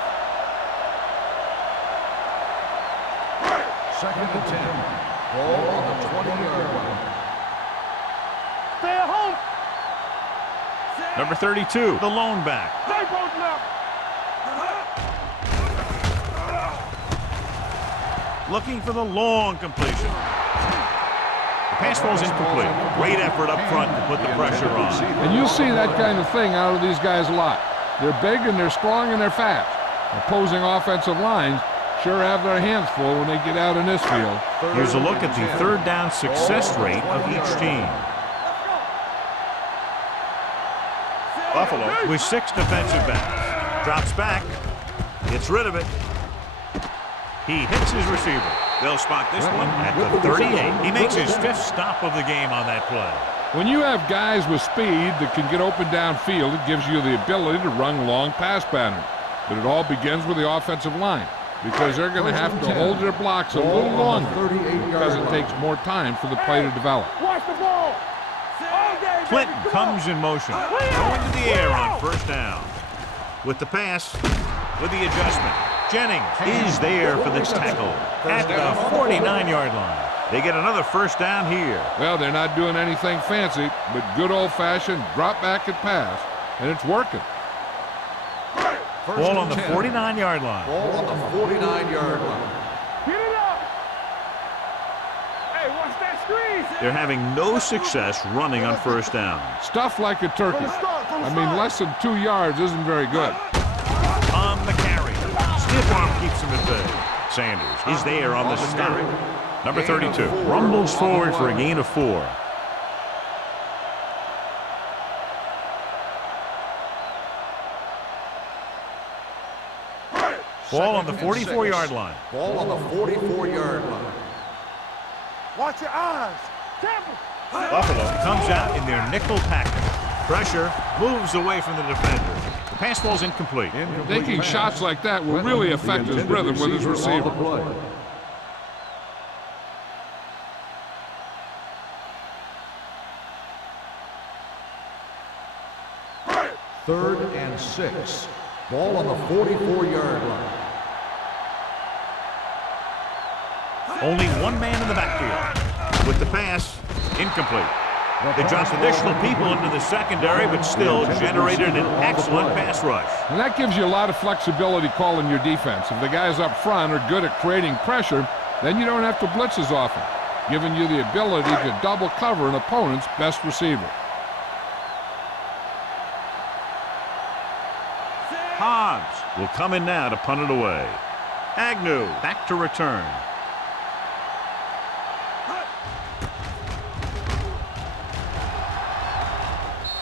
Second and 10. Ball on the 20-yard line. Stay at home. Number 32, the lone back. Stay broken up. Looking for the long completion. The pass falls incomplete. Great effort up front to put the pressure on. And you'll see that kind of thing out of these guys a lot. They're big and they're strong and they're fast. Opposing offensive lines sure have their hands full when they get out in this field. Here's a look at the third down success rate of each team. Buffalo with 6 defensive backs. Drops back. Gets rid of it. He hits his receiver. They'll spot this one at the 38. He makes his 5th stop of the game on that play. When you have guys with speed that can get open downfield, it gives you the ability to run long pass patterns. But it all begins with the offensive line, because they're going to have to hold their blocks a little longer because it takes more time for the play to develop. Watch the ball. All day, baby. Clinton Come comes in motion. Going to the air on first down. With the pass, with the adjustment. Jennings is there for the tackle at the 49-yard line. They get another first down here. Well, they're not doing anything fancy, but good old-fashioned drop back and pass, and it's working. Ball on the 49-yard line. Ball on the 49-yard line. Get it up. Hey, watch that screen. They're having no success running on first down. Stuff like a turkey. I mean, less than 2 yards isn't very good. On the carry. Stiff arm keeps him at bay. Sanders is there on the stop. Number 32 rumbles forward for a gain of 4. Ball on the 44-yard line. Ball on the 44-yard line. Watch your eyes. Careful. Buffalo comes out in their nickel package. Pressure moves away from the defender. The pass ball's incomplete. Taking shots like that will really affect his rhythm with his receiver. Third and 6. Ball on the 44-yard line. Only one man in the backfield. With the pass, incomplete. They dropped additional people into the secondary, but still generated an excellent pass rush. And that gives you a lot of flexibility calling your defense. If the guys up front are good at creating pressure, then you don't have to blitz as often, giving you the ability to double cover an opponent's best receiver. Hobbs will come in now to punt it away. Agnew back to return.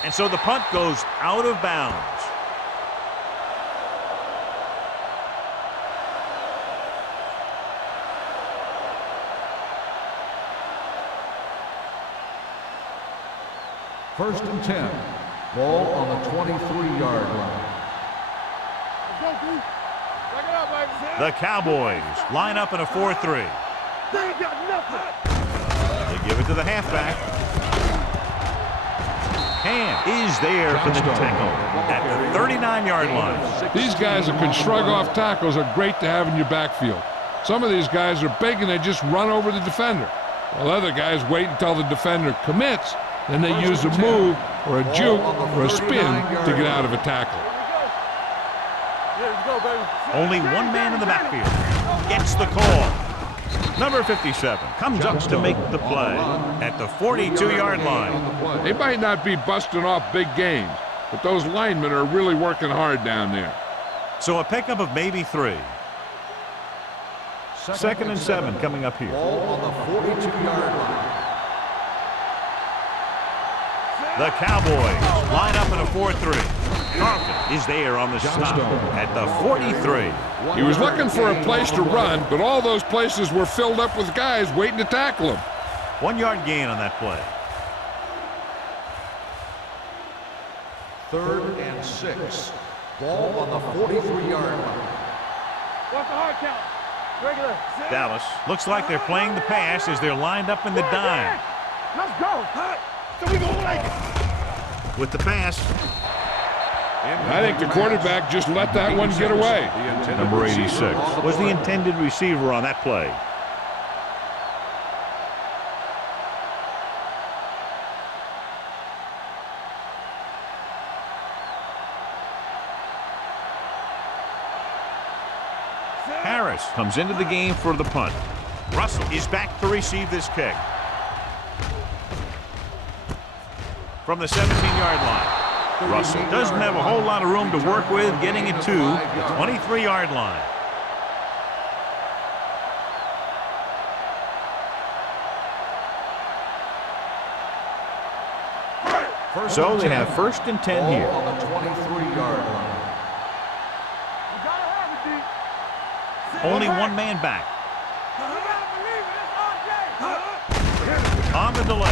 And so the punt goes out of bounds. First and 10. Ball on the 23-yard line. The Cowboys line up in a 4-3. They ain't got nothing. They give it to the halfback. Ham is there for the tackle at the 39-yard line. These guys that can shrug off tackles are great to have in your backfield. Some of these guys are big and they just run over the defender, while other guys wait until the defender commits, then they use a move or a juke or a spin to get out of a tackle. Only one man in the backfield gets the call. Number 57 comes up to make the play at the 42-yard line. They might not be busting off big games, but those linemen are really working hard down there. So a pickup of maybe 3. Second and 7 coming up here. Ball on the 42-yard line. The Cowboys line up in a 4-3. Carlton is there on the stop at the 43. He was looking for a place to run, but all those places were filled up with guys waiting to tackle him. 1-yard gain on that play. Third and 6. Ball on the 43-yard line. What's the hard count? Regular. Dallas looks like they're playing the pass as they're lined up in the dime. Let's go. So we gonna like it. With the pass. I think the quarterback just let that one get away. Number 86 was the intended receiver on that play. Harris comes into the game for the punt. Russell is back to receive this kick. From the 17-yard line. Russell doesn't have a whole lot of room to work with, getting it to the 23-yard line. So they have first and 10 here. On the 23-yard line. Only one man back. On the delay.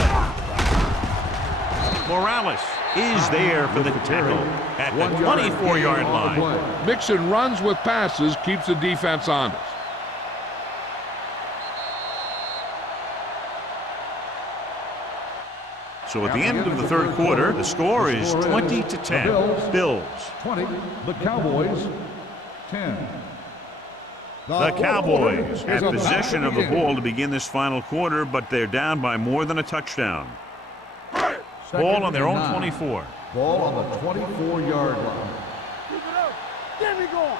Morales is there for the tackle at the 24-yard line. Mixing runs with passes keeps the defense honest. So at the end of the third quarter, the score is 20-10. Bills. 20. The Cowboys 10. The Cowboys have possession of the ball to begin this final quarter, but they're down by more than a touchdown. Ball on their own 24. Ball on the 24-yard line. Keep it up. Get me going.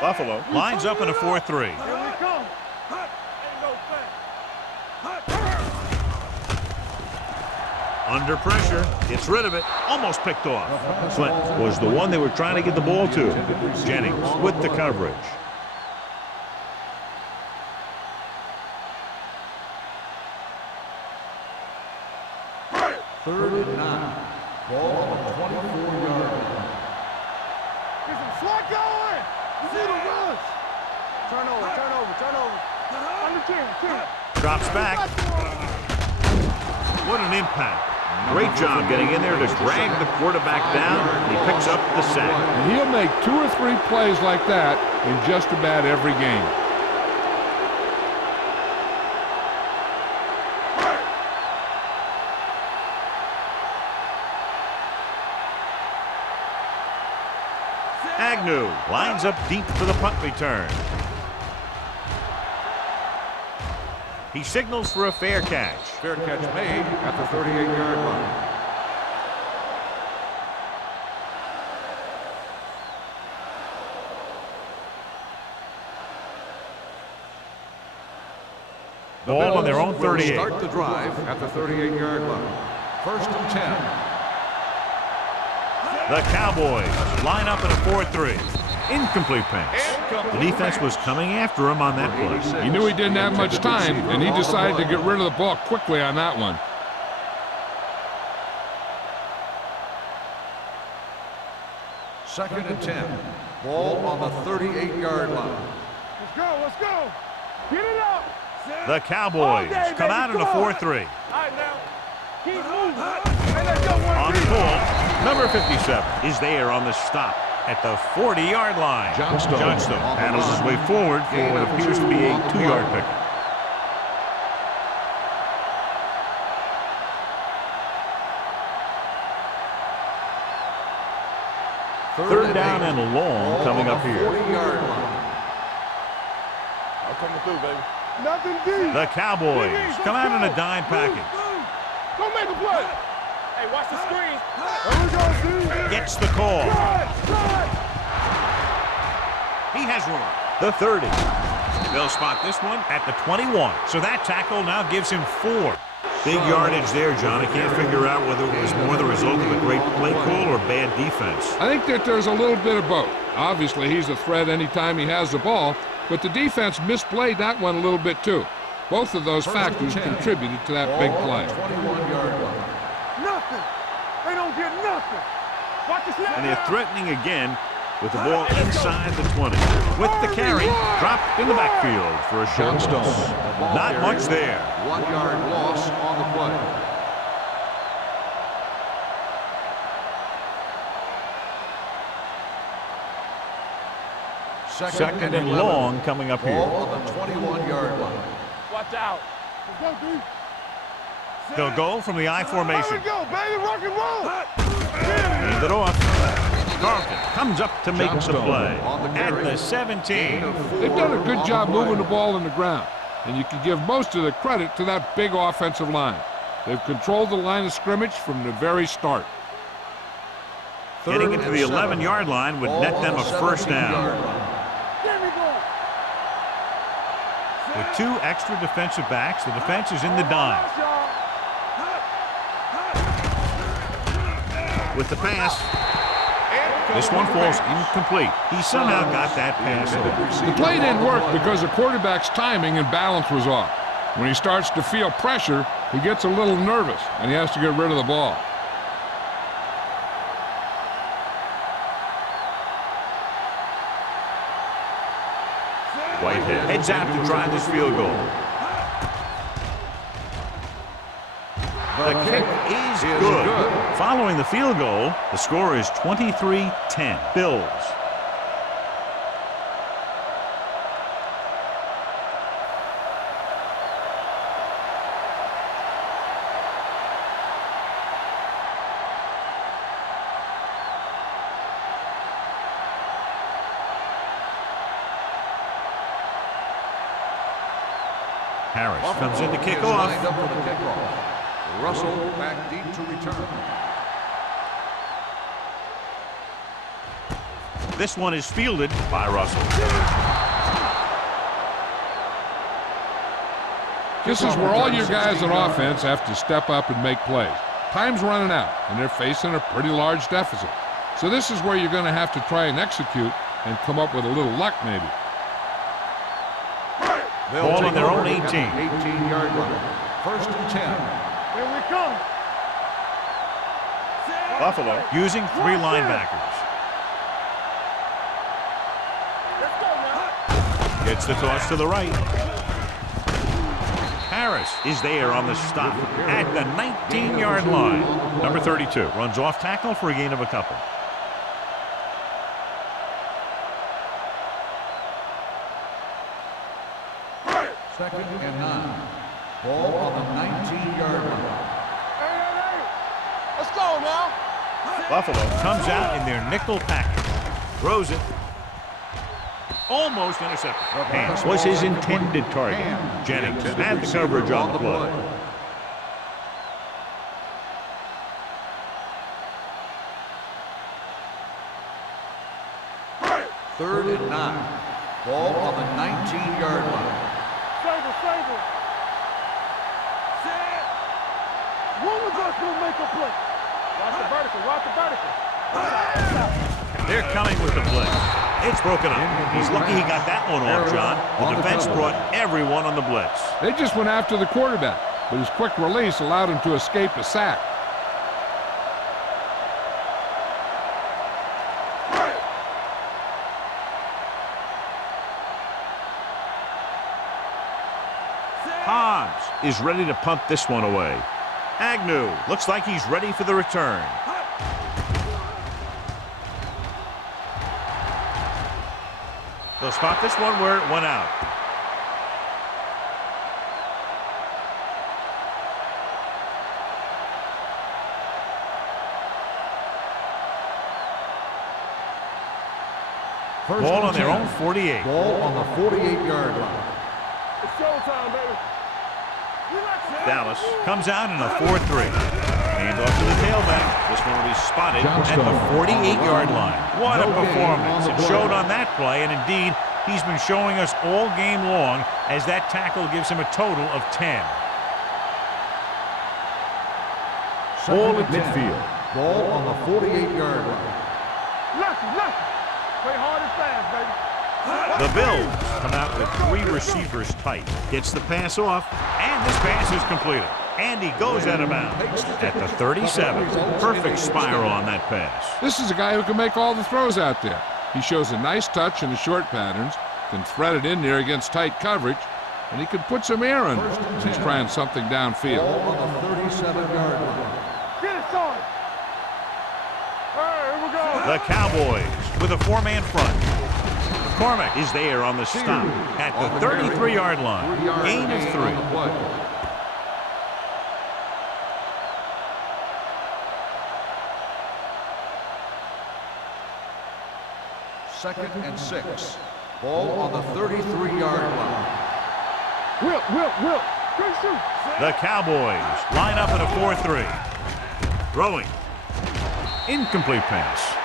Buffalo lines up in a 4-3. Here we come. Ain't no thing. Under pressure, gets rid of it, almost picked off. Flint was the one they were trying to get the ball to. Jennings with the coverage. Third and 9. Ball on the 24-yard line. Get some slot going. You need a rush. Turn over. Under 10. Drops back. What an impact. Great job getting in there to drag the quarterback down, and he picks up the sack. And he'll make 2 or 3 plays like that in just about every game. Agnew lines up deep for the punt return. He signals for a fair catch. Fair catch made at the 38-yard line. Ball on their own 38. Start the drive at the 38-yard line. 1st and 10. The Cowboys line up in a 4-3. Incomplete pass. The defense was coming after him on that play. He knew he didn't have much time, and he decided to get rid of the ball quickly on that one. Second and 10. Ball on the 38-yard line. Let's go, let's go. Get it up. The Cowboys come out in a 4-3. All right, now. Keep moving. Hey, let's go. On the pull, number 57 is there on the stop at the 40-yard line. Johnstone paddles his way forward for what appears to be a 2-yard pickup. Third down and long coming up here. 40-yard line. I'm coming through, baby. Nothing deep. The Cowboys come out in a dime package. Go make a play. Hey, watch the screen. There we go, D. Gets the call. He has room. The 30. They'll spot this one at the 21. So that tackle now gives him 4. Big yardage there, John. I can't figure out whether it was more the result of a great play call or bad defense. I think that there's a little bit of both. Obviously, he's a threat anytime he has the ball, but the defense misplayed that one a little bit too. Both of those factors contributed to that big play. 21-yard line. Nothing. They don't get nothing. Watch the snap. And they're threatening again with the ball inside the 20. With the carry, dropped in the backfield for a short loss. Not much there. 1-yard loss on the play. Second and long coming up here. Ball on the 21-yard line. Watch out. Let's go, D. They'll go from the I formation. There we go, baby. Rock and roll. Hand it off. Carlton comes up to make the play at the 17. They've done a good job moving the ball in the ground, and you can give most of the credit to that big offensive line. They've controlled the line of scrimmage from the very start. Getting into the 11-yard line would net them a first down. There we go. With 2 extra defensive backs, the defense is in the dime. With the pass, this one falls incomplete. He somehow got that pass over. The play didn't work because the quarterback's timing and balance was off. When he starts to feel pressure, he gets a little nervous, and he has to get rid of the ball. Whitehead heads out to try this field goal. The kick is good. Following the field goal, the score is 23-10. Bills. Harris comes in to kick off. Lined up for the kickoff. Russell back deep to return. This one is fielded by Russell. This is where all your guys on offense have to step up and make plays. Time's running out, and they're facing a pretty large deficit. So this is where you're going to have to try and execute and come up with a little luck maybe. Ball on their own 18. 18-yard line. 1st and 10. Here we come. Buffalo using 3 linebackers. Let's go now. Gets the toss to the right. Harris is there on the stop at the 19-yard line. Number 32 runs off tackle for a gain of a couple. Second and 9. Ball on the 19-yard line. Let's go now. Buffalo comes out in their nickel package. Throws it. Almost intercepted. Pass was his intended target. Jennings had the coverage on the play. Third and 9. Ball on the 19-yard line. Save it. One of us will make a play. Watch the vertical. They're coming with the blitz. It's broken up. He's lucky he got that one off, John. The defense brought everyone on the blitz. They just went after the quarterback, but his quick release allowed him to escape a sack. Hobbs is ready to punt this one away. Agnew looks like he's ready for the return. They'll spot this one where it went out. Ball on their own 48. Ball on the 48-yard line. It's showtime, baby. Dallas comes out in a 4-3. Hand off to the tailback. This one will be spotted at the 48-yard line. What a performance. It showed on that play, and indeed, he's been showing us all game long as that tackle gives him a total of 10. Ball at midfield. Ball on the 48-yard line. Lucky. Play hard and fast, baby. The Bills come out with 3 receivers tight. Gets the pass off, and this pass is completed. And he goes out of bounds at the 37. Perfect spiral on that pass. This is a guy who can make all the throws out there. He shows a nice touch in the short patterns, can thread it in there against tight coverage, and he can put some air in it. He's trying something downfield. Ball on the 37-yard line. Get it, son. Here we go. The Cowboys with a 4-man front. McCormick is there on the stop at the 33-yard line. Gain of 3. Second and 6. Ball on the 33-yard line. Will. Good shoot. The Cowboys line up in a 4-3. Throwing. Incomplete pass.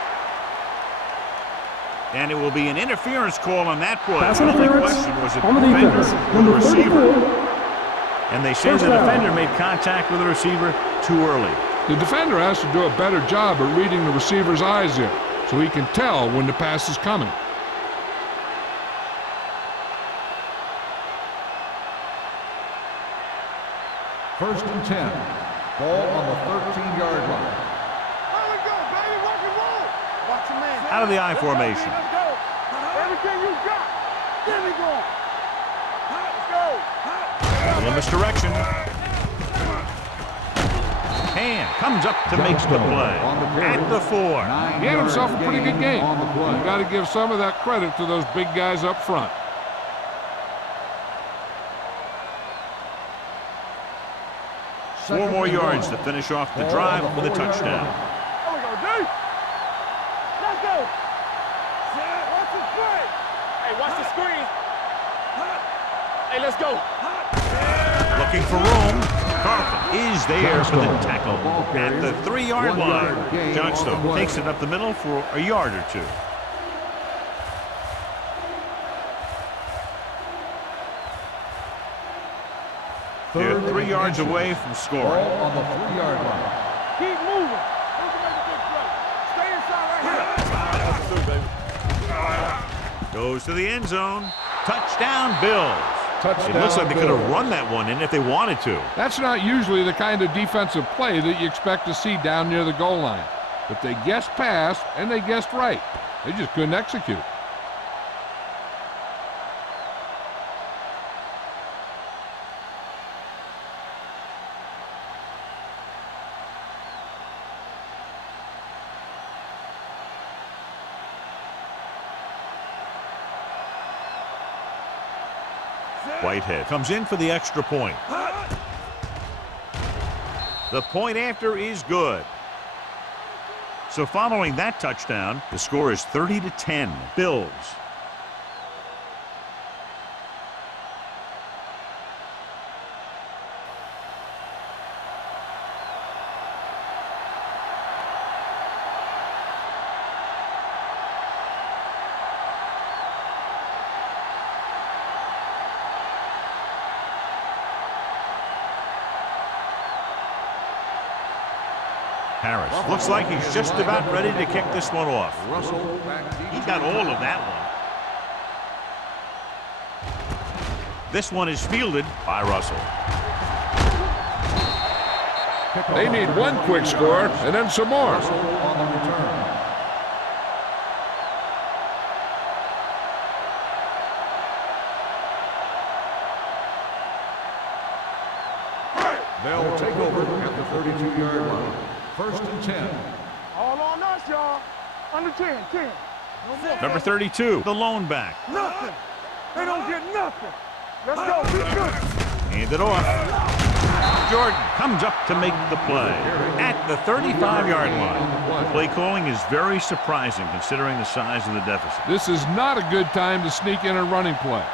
And it will be an interference call on that play. Pass The only interference question was it on the defender defense. or the Number receiver. 34. And they say First the down. defender made contact with the receiver too early. The defender has to do a better job at reading the receiver's eyes there, so he can tell when the pass is coming. First and 10. Ball on the 13-yard line. There we go, baby. Rock and roll. Watch your man. Out of the I formation. Let's go. Everything you got. There we go. Let's go. A little misdirection. Hand comes up to make the play at the 4. He had himself a pretty good game. You've got to give some of that credit to those big guys up front. Four more yards to finish off the drive with a touchdown. There we go, D. Let's go. Watch the play. Hey, watch the screen. Hey, let's go. Looking for room. Carlton is there for the tackle at the 3-yard line. Johnstone takes it up the middle for a yard or 2. They're 3 yards away from scoring. Ball on the 3-yard line. Keep moving. Who can make a big play? Stay inside right here. Goes to the end zone. Touchdown, Bills. It looks like they could have run that one in if they wanted to. That's not usually the kind of defensive play that you expect to see down near the goal line. But they guessed pass, and they guessed right. They just couldn't execute. Whitehead comes in for the extra point. The point after is good. So following that touchdown, the score is 30-10. Bills. Harris looks like he's just about ready to kick this one off. He got all of that one. This one is fielded by Russell. They need one quick score and then some more. They'll take over at the 32-yard line. First and 10. All on us, y'all. Under 10, 10. Number 32, the lone back. Nothing. They don't get nothing. Let's go. Be good. Hand it off. Jordan comes up to make the play at the 35-yard line. The play calling is very surprising considering the size of the deficit. This is not a good time to sneak in a running play.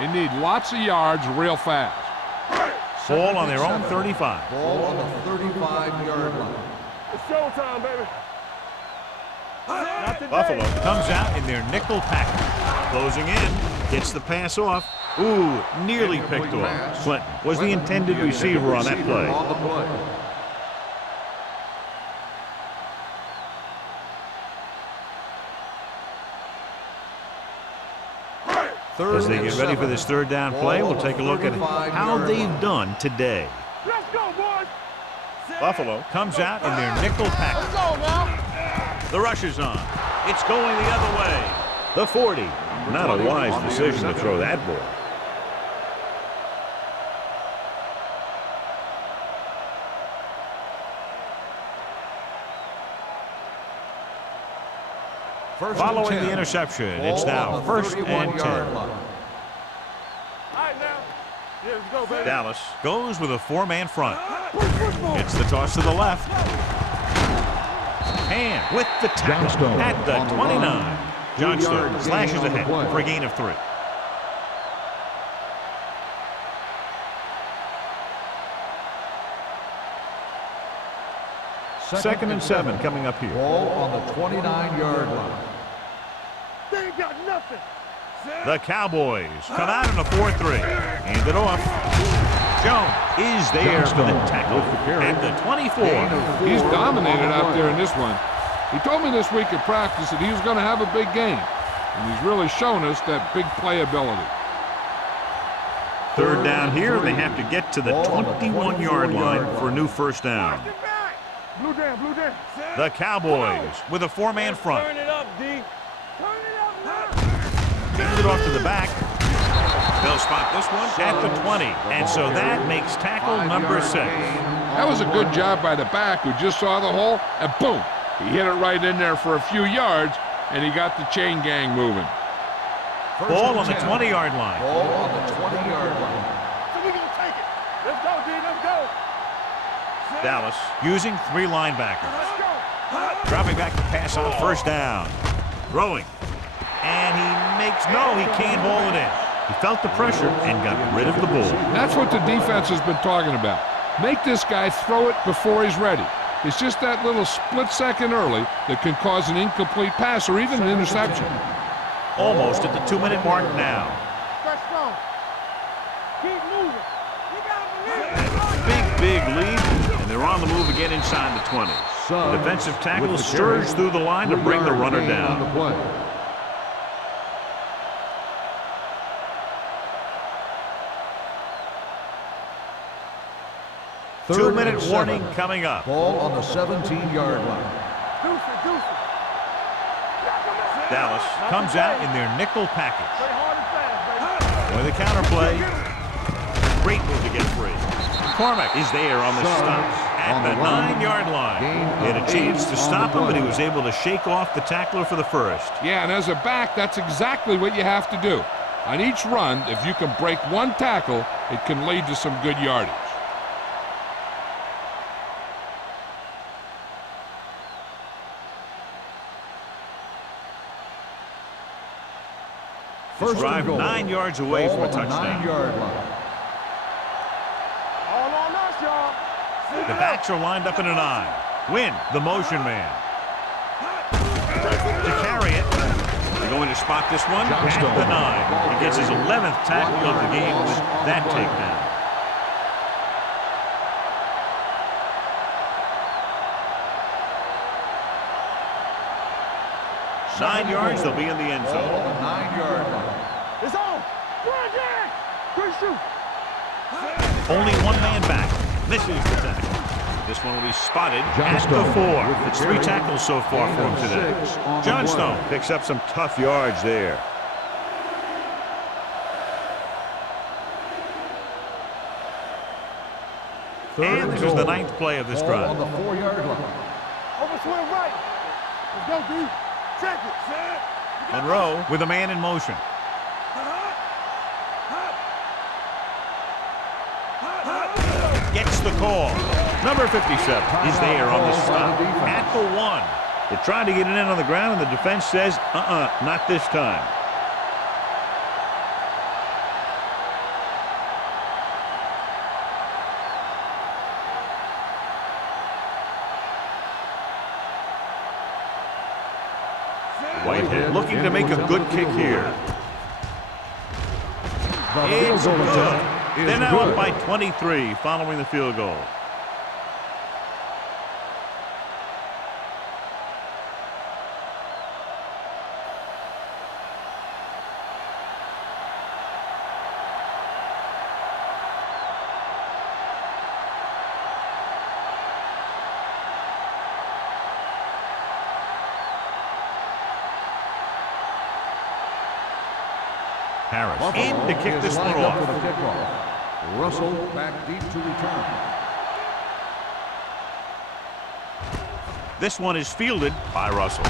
They need lots of yards real fast. Ball on their own 35. Ball on the 35-yard line. It's showtime, baby. Not today. Buffalo comes out in their nickel package. Closing in, gets the pass off. Ooh, nearly picked off. Clinton was the intended receiver on that play. On the play. As they get ready for this third down play, we'll take a look at how they've done today. Let's go, boys. Buffalo comes out in their nickel package. Let's go now. The rush is on. It's going the other way. The 40. Not a wise decision to throw that ball. Following the interception, it's now first and 10. All right, now. Yeah, let's go, baby. Dallas goes with a four-man front. It's the toss to the left. And with the tackle at the 29. Johnstone slashes ahead for a gain of 3. Second and 7 coming up here. Ball on the 29-yard line. They ain't got nothing. The Cowboys come out in a 4-3. Hand it off. Jones is there for the tackle at the 24. He's dominated out there in this one. He told me this week at practice that he was going to have a big game, and he's really shown us that big playability. Third down here, they have to get to the 21-yard line for a new first down. Blue down, blue down. The Cowboys with a four-man front. Turn it up, D. Turn it up now. Hand it off to the back. They'll spot this one at the 20. And so that makes tackle number 6. That was a good job by the back who just saw the hole, and boom, he hit it right in there for a few yards, and he got the chain gang moving. Ball on the 20-yard line. Ball on the 20-yard line. So we gonna take it. Let's go, D. Let's go. Dallas using 3 linebackers. Let's go. Dropping back to pass on first down. Throwing. And he makes he can't haul it in. He felt the pressure and got rid of the ball. That's what the defense has been talking about. Make this guy throw it before he's ready. It's just that little split second early that can cause an incomplete pass or even an interception. Almost at the 2-minute mark now. Stretch strong. Keep moving. You gotta believe it. Big lead, and they're on the move again inside the 20. The defensive tackle stirs through the line to bring the runner down. Two-minute warning coming up. Ball on the 17-yard line. Deuce it. Dallas comes out in their nickel package. Play hard and fast, baby. With a counter play. Great move to get free. McCormick is there on the stop at the 9-yard line. He had a chance to stop him, but he was able to shake off the tackler for the first. Yeah, and as a back, that's exactly what you have to do. On each run, if you can break one tackle, it can lead to some good yardage. First drive 9 yards away from a touchdown. 9-yard line. All on us, y'all. The backs are lined up in an I. Win, the motion man. To carry it. They're going to spot this one at the 9. He gets his 11th tackle of the game with that takedown. Nine yards, they'll be in the end zone. 9-yard line. It's on. Run, Jack. Good shoot. Only one man back. Misses the tackle. This one will be spotted at the 4. It's 3 tackles so far for him today. Johnstone picks up some tough yards there. And this is the 9th play of this drive. On the 4-yard line. Over swing right. Let's go, dude. Check it. Monroe with a man in motion. Gets the call. Number 57 is there on the stop at the 1. They tried to get it in on the ground, and the defense says, not this time. Whitehead looking to make a good kick here. It's good. They're now up by 23 following the field goal. Harris in to kick this one off. Russell back deep to return. This one is fielded by Russell.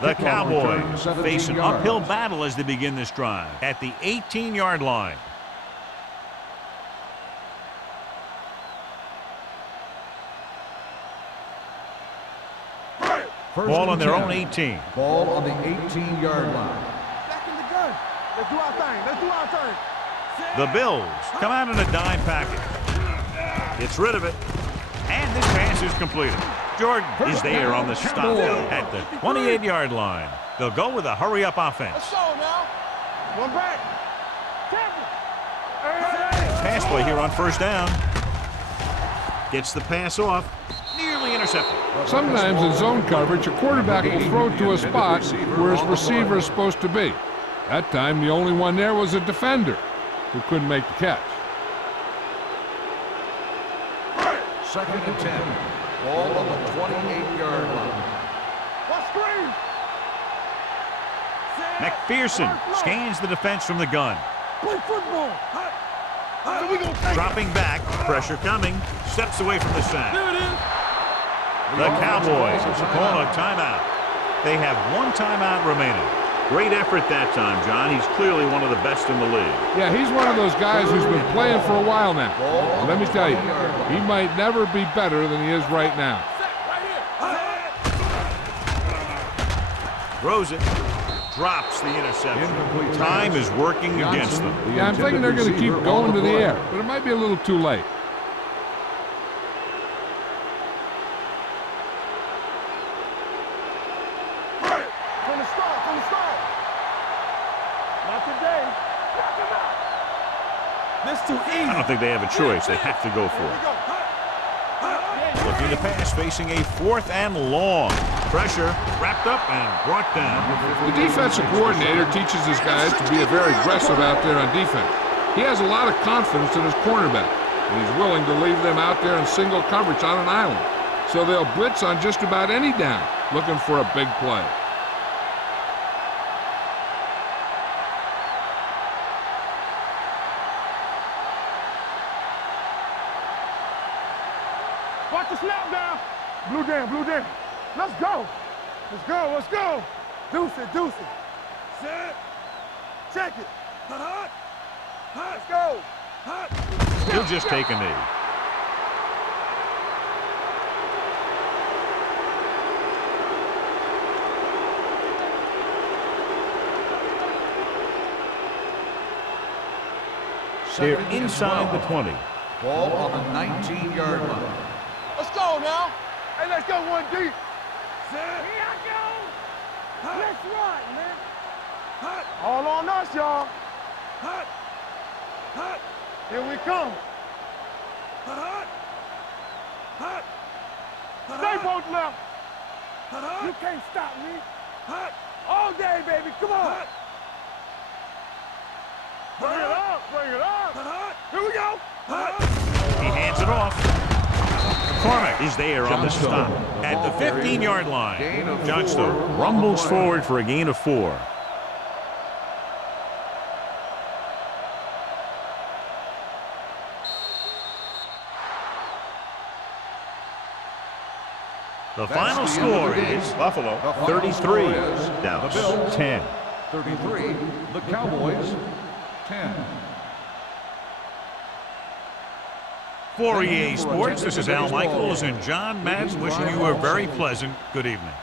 The Cowboys face an uphill battle as they begin this drive at the 18-yard line. Ball on their own 18. Ball on the 18-yard line. Back in the gun. Let's do our thing. Let's do our thing. The Bills come out in a dime package. Gets rid of it. And this pass is completed. Jordan is there on the stop at the 28-yard line. They'll go with a hurry-up offense. Let's go now. One back. Pass play here on first down. Gets the pass off. Nearly intercepted. Sometimes in zone coverage, a quarterback will throw to a spot where his receiver is supposed to be. That time, the only one there was a defender who couldn't make the catch. 2nd and 10. Ball on the 28-yard line. What screen? McPherson scans the defense from the gun. Play football. Dropping back, pressure coming, steps away from the sack. There it is. The Cowboys call a timeout. They have one timeout remaining. Great effort that time, John. He's clearly one of the best in the league. Yeah, he's one of those guys who's been playing for a while now. And let me tell you, he might never be better than he is right now. Throws it. Drops the interception. Time is working against them. Yeah, I'm thinking they're going to keep going to the air, but it might be a little too late. From the start. Not today. This too easy. I don't think they have a choice. They have to go for it. Looking to pass, facing a 4th and long. Pressure wrapped up and brought down. The defensive coordinator teaches his guys to be very aggressive out there on defense. He has a lot of confidence in his cornerback, and he's willing to leave them out there in single coverage on an island. So they'll blitz on just about any down, looking for a big play. Watch the snap down. Blue jam. Let's go. Let's go, let's go. Deuce it. Set. Check it. Hot. Let's go. Hot. He'll just take a knee. They're inside the 20. Ball on the 19-yard line. Let's go now. Hey, let's go one deep. Set. Here I go. Let's run, man. Hot. All on us, y'all. Hot. Hot. Here we come. Hot. Hot. Stay both left. Hot. You can't stop me. Hot. All day, baby. Come on. Hot. Bring it up. Bring it up. Hot. Here we go. Hot. He hands it off. McCormick is there on the stop at the 15-yard line. Johnstone rumbles forward for a gain of 4. The final score is Buffalo. 33, Dallas 10. 33, the Cowboys 10. For EA Sports, this is Al Michaels and John Madden wishing you a very pleasant good evening.